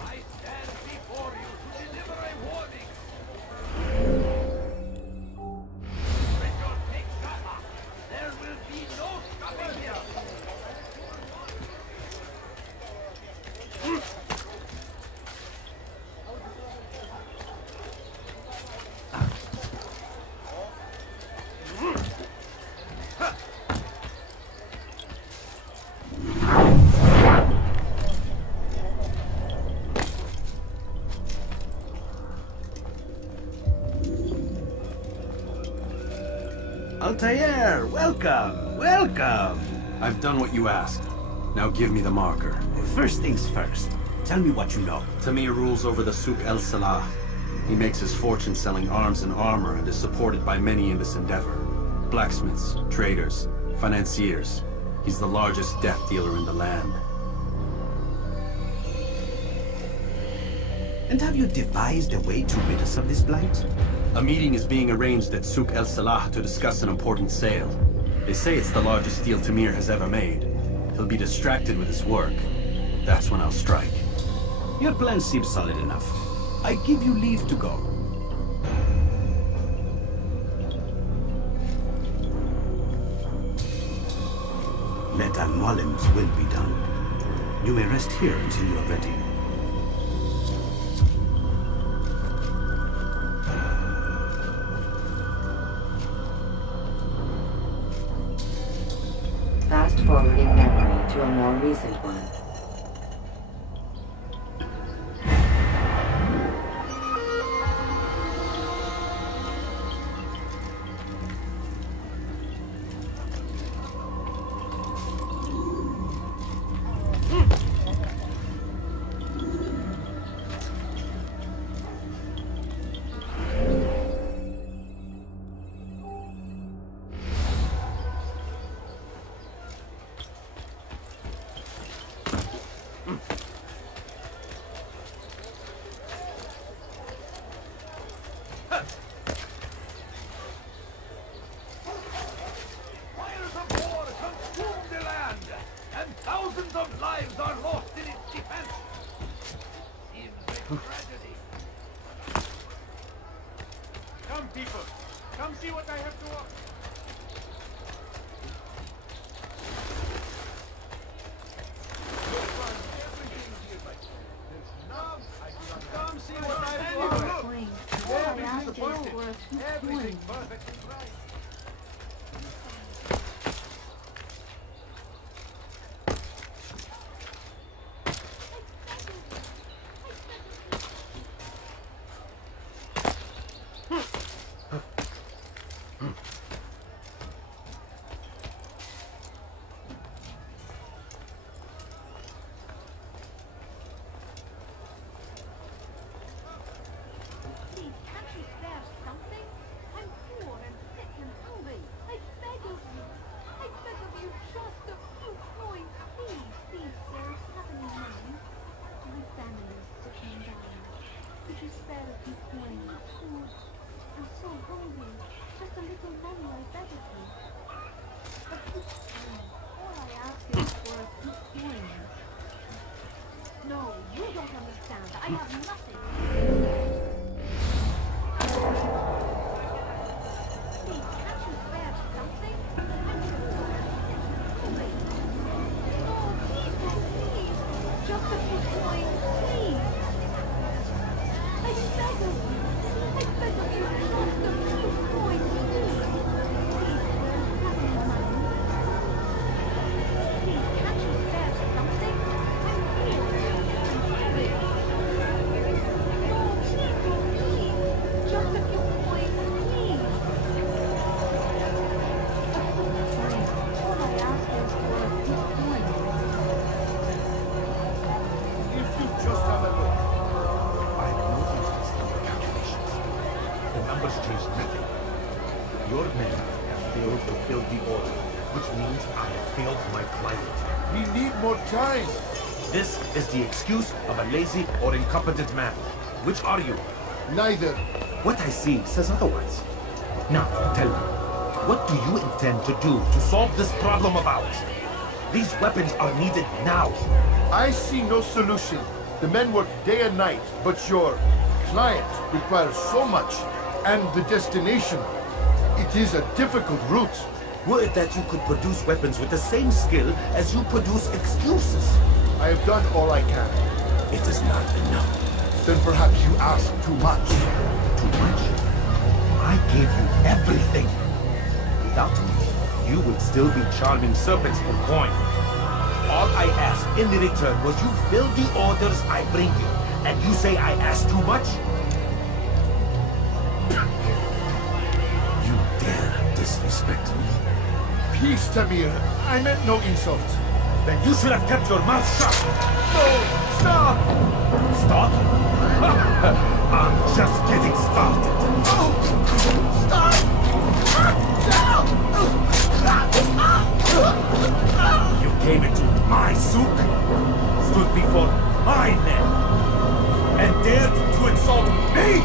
I stand before you to deliver a warning! Let your take cover! There will be no stopping here! Altair, welcome, welcome! I've done what you asked. Now give me the marker. First things first. Tell me what you know. Tamir rules over the Souk El Salah. He makes his fortune selling arms and armor and is supported by many in this endeavor. Blacksmiths, traders, financiers. He's the largest death dealer in the land. And have you devised a way to rid us of this blight? A meeting is being arranged at Souk El Salah to discuss an important sale. They say it's the largest deal Tamir has ever made. He'll be distracted with his work. That's when I'll strike. Your plan seems solid enough. I give you leave to go. Let Al-Mualim's will be done. You may rest here until you are ready. Fast-forwarding memory to a more recent one. Fires of war consume the land, and thousands of lives are lost in its defense. Seems a tragedy. Come, people. Come see what I have to offer. You'll find everything here, my friend. There's none. Come see what I have to offer. Everything's perfect. Everything's perfect and right. numbers change nothing. Your men have failed to fill the order, which means I have failed my client. We need more time. This is the excuse of a lazy or incompetent man. Which are you? Neither. What I see says otherwise. Now, tell me, what do you intend to do to solve this problem of ours? These weapons are needed now. I see no solution. The men work day and night, but your client requires so much. And the destination, it is a difficult route. Would that you could produce weapons with the same skill as you produce excuses. I have done all I can. It is not enough. Then perhaps you ask too much. Too much? I gave you everything. Without me, you would still be charming serpents for coin. All I asked in return was you fill the orders I bring you. And you say I ask too much? You dare disrespect me? Peace, Tamir. I meant no insult. Then you should have kept your mouth shut. No! Stop! Stop? I'm just getting started. Stop! You came into my souk, stood before my men, and dared to insult me!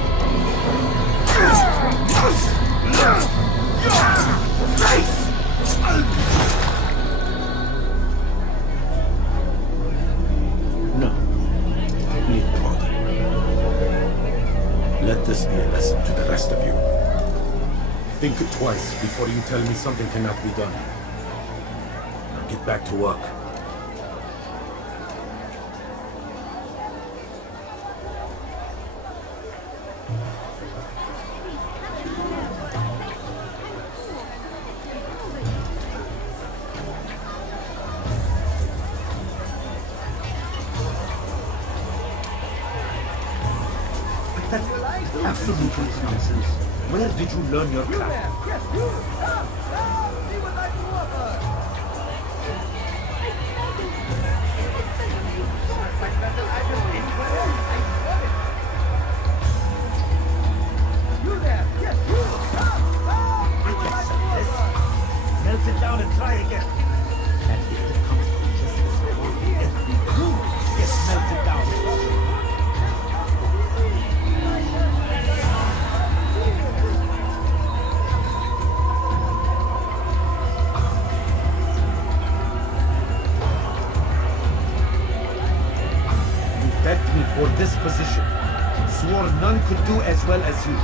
No. Need bother. Let this be a lesson to the rest of you. Think twice before you tell me something cannot be done. Now get back to work. That's absolute nonsense. Where did you learn your craft? Yes, you! Stop! Stop! See what I do offer! Like vessel I can anywhere else. I swear it! You there! Yes, you! Stop! Stop! See what I do offer! Melt it down and try again. And if it comes from just this one, every room gets melted down. Begged me for this position. Swore none could do as well as you.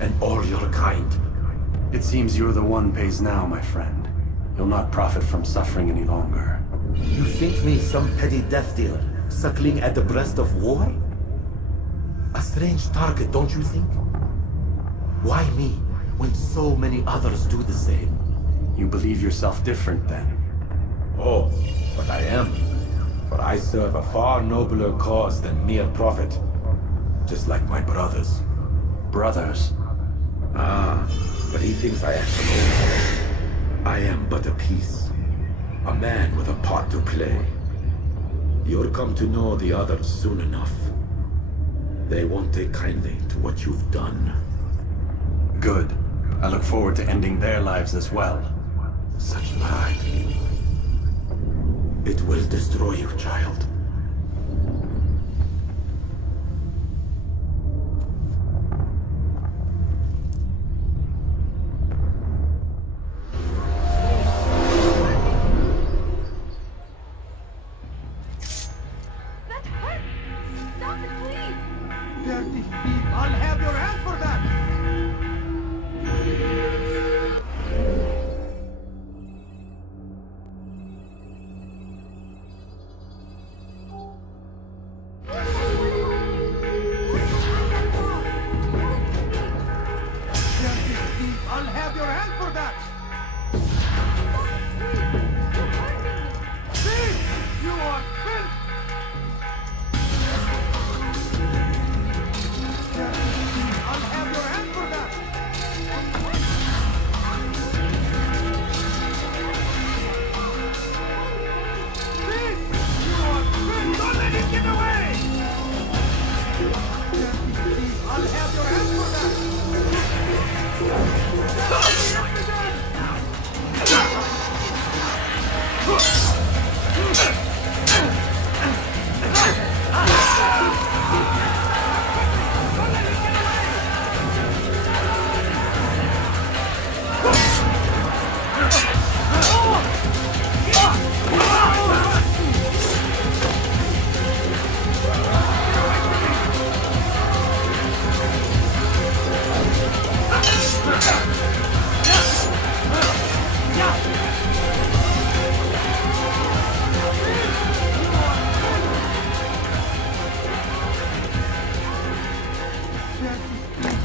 and all your kind. It seems you're the one pays now, my friend. You'll not profit from suffering any longer. You think me some petty death dealer, suckling at the breast of war? A strange target, don't you think? Why me, when so many others do the same? You believe yourself different, then? Oh, but I am. For I serve a far nobler cause than mere profit. Just like my brothers. Brothers? Ah, but he thinks I am alone. I am but a piece. A man with a part to play. You'll come to know the others soon enough. They won't take kindly to what you've done. Good. I look forward to ending their lives as well. Such pride. It will destroy you, child. That hurt! Stop it, please! Dirty thief! I'll have your hand for that! I'll have your hand for that! Thief! You are filth! I'll have your hand for that! Thief! You are filth! Don't let him get away! I'll have your hand for that!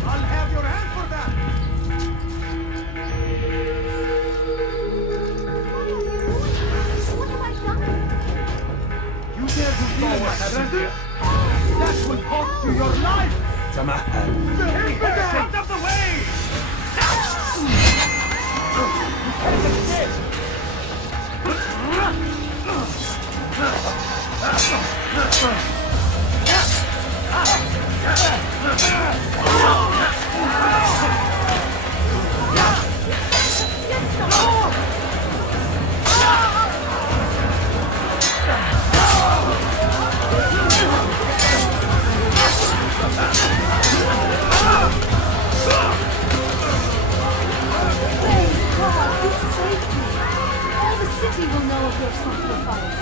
I'll have your hand for that! What have I done? You dare to steal my treasure? That will cost you your life! Out of the way! You can't escape! Praise God, you saved me. All the city will know of your sacrifice.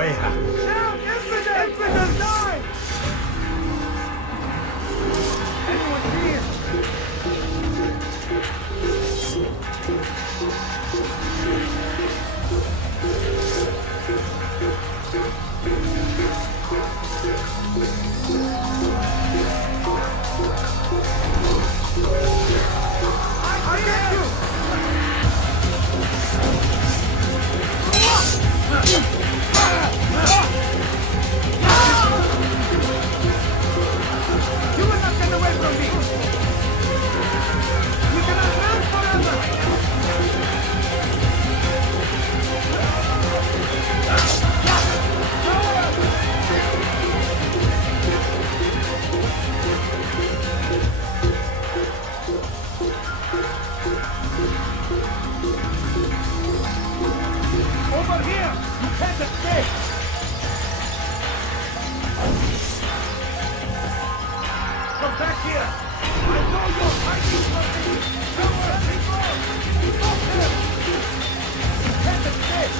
Fuera! Shout, Infidel, die! Anyone here? I get you! You will not get away from me! We cannot run forever! Over here! You can't escape! Come back here! I know you're fighting for me! Somewhere before! Stop him! You can't escape!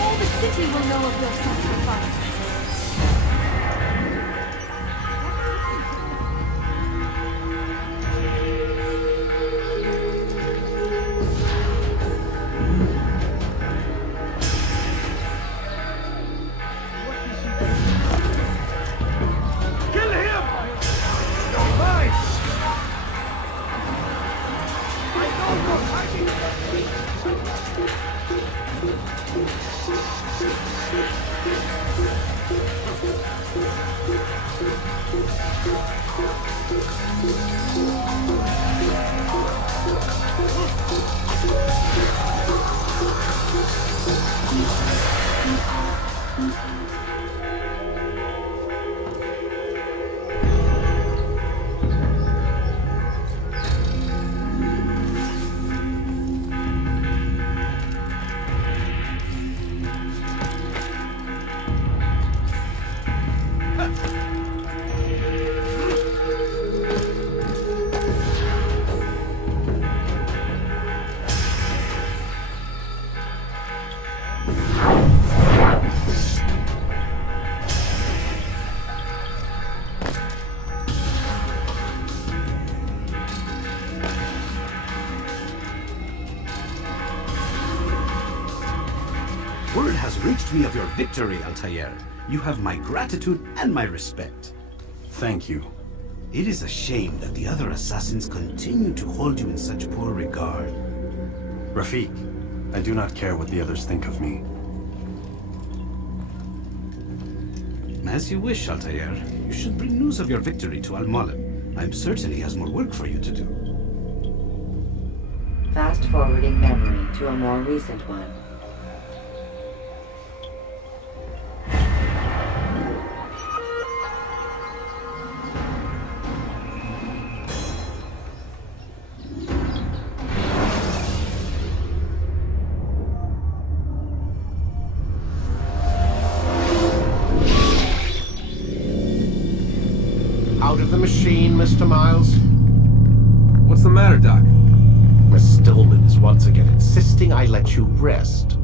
All the city will know of your sacrifice. Kill him! You're mine! I know you're fighting for me! Word has reached me of your victory, Altair. You have my gratitude and my respect. Thank you. It is a shame that the other assassins continue to hold you in such poor regard. Rafik, I do not care what the others think of me. As you wish, Altair. You should bring news of your victory to Al-Mualim. I'm certain he has more work for you to do. Fast forwarding memory to a more recent one. Out of the machine, Mr. Miles. What's the matter, Doc? Miss Stillman is once again insisting I let you rest.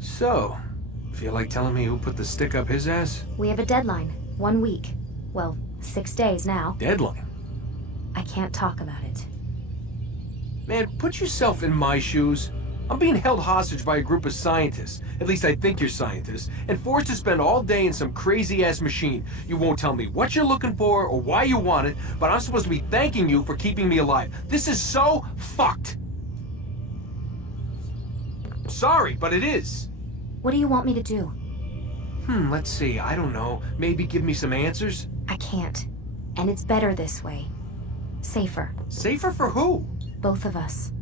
So, feel like telling me who put the stick up his ass? We have a deadline. 1 week. Well, 6 days now. Deadline? I can't talk about it. Man, put yourself in my shoes. I'm being held hostage by a group of scientists. At least I think you're scientists. And forced to spend all day in some crazy-ass machine. You won't tell me what you're looking for or why you want it, but I'm supposed to be thanking you for keeping me alive. This is so fucked. Sorry, but it is. What do you want me to do? Let's see. I don't know. Maybe give me some answers? I can't. And it's better this way. Safer. Safer for who? Both of us.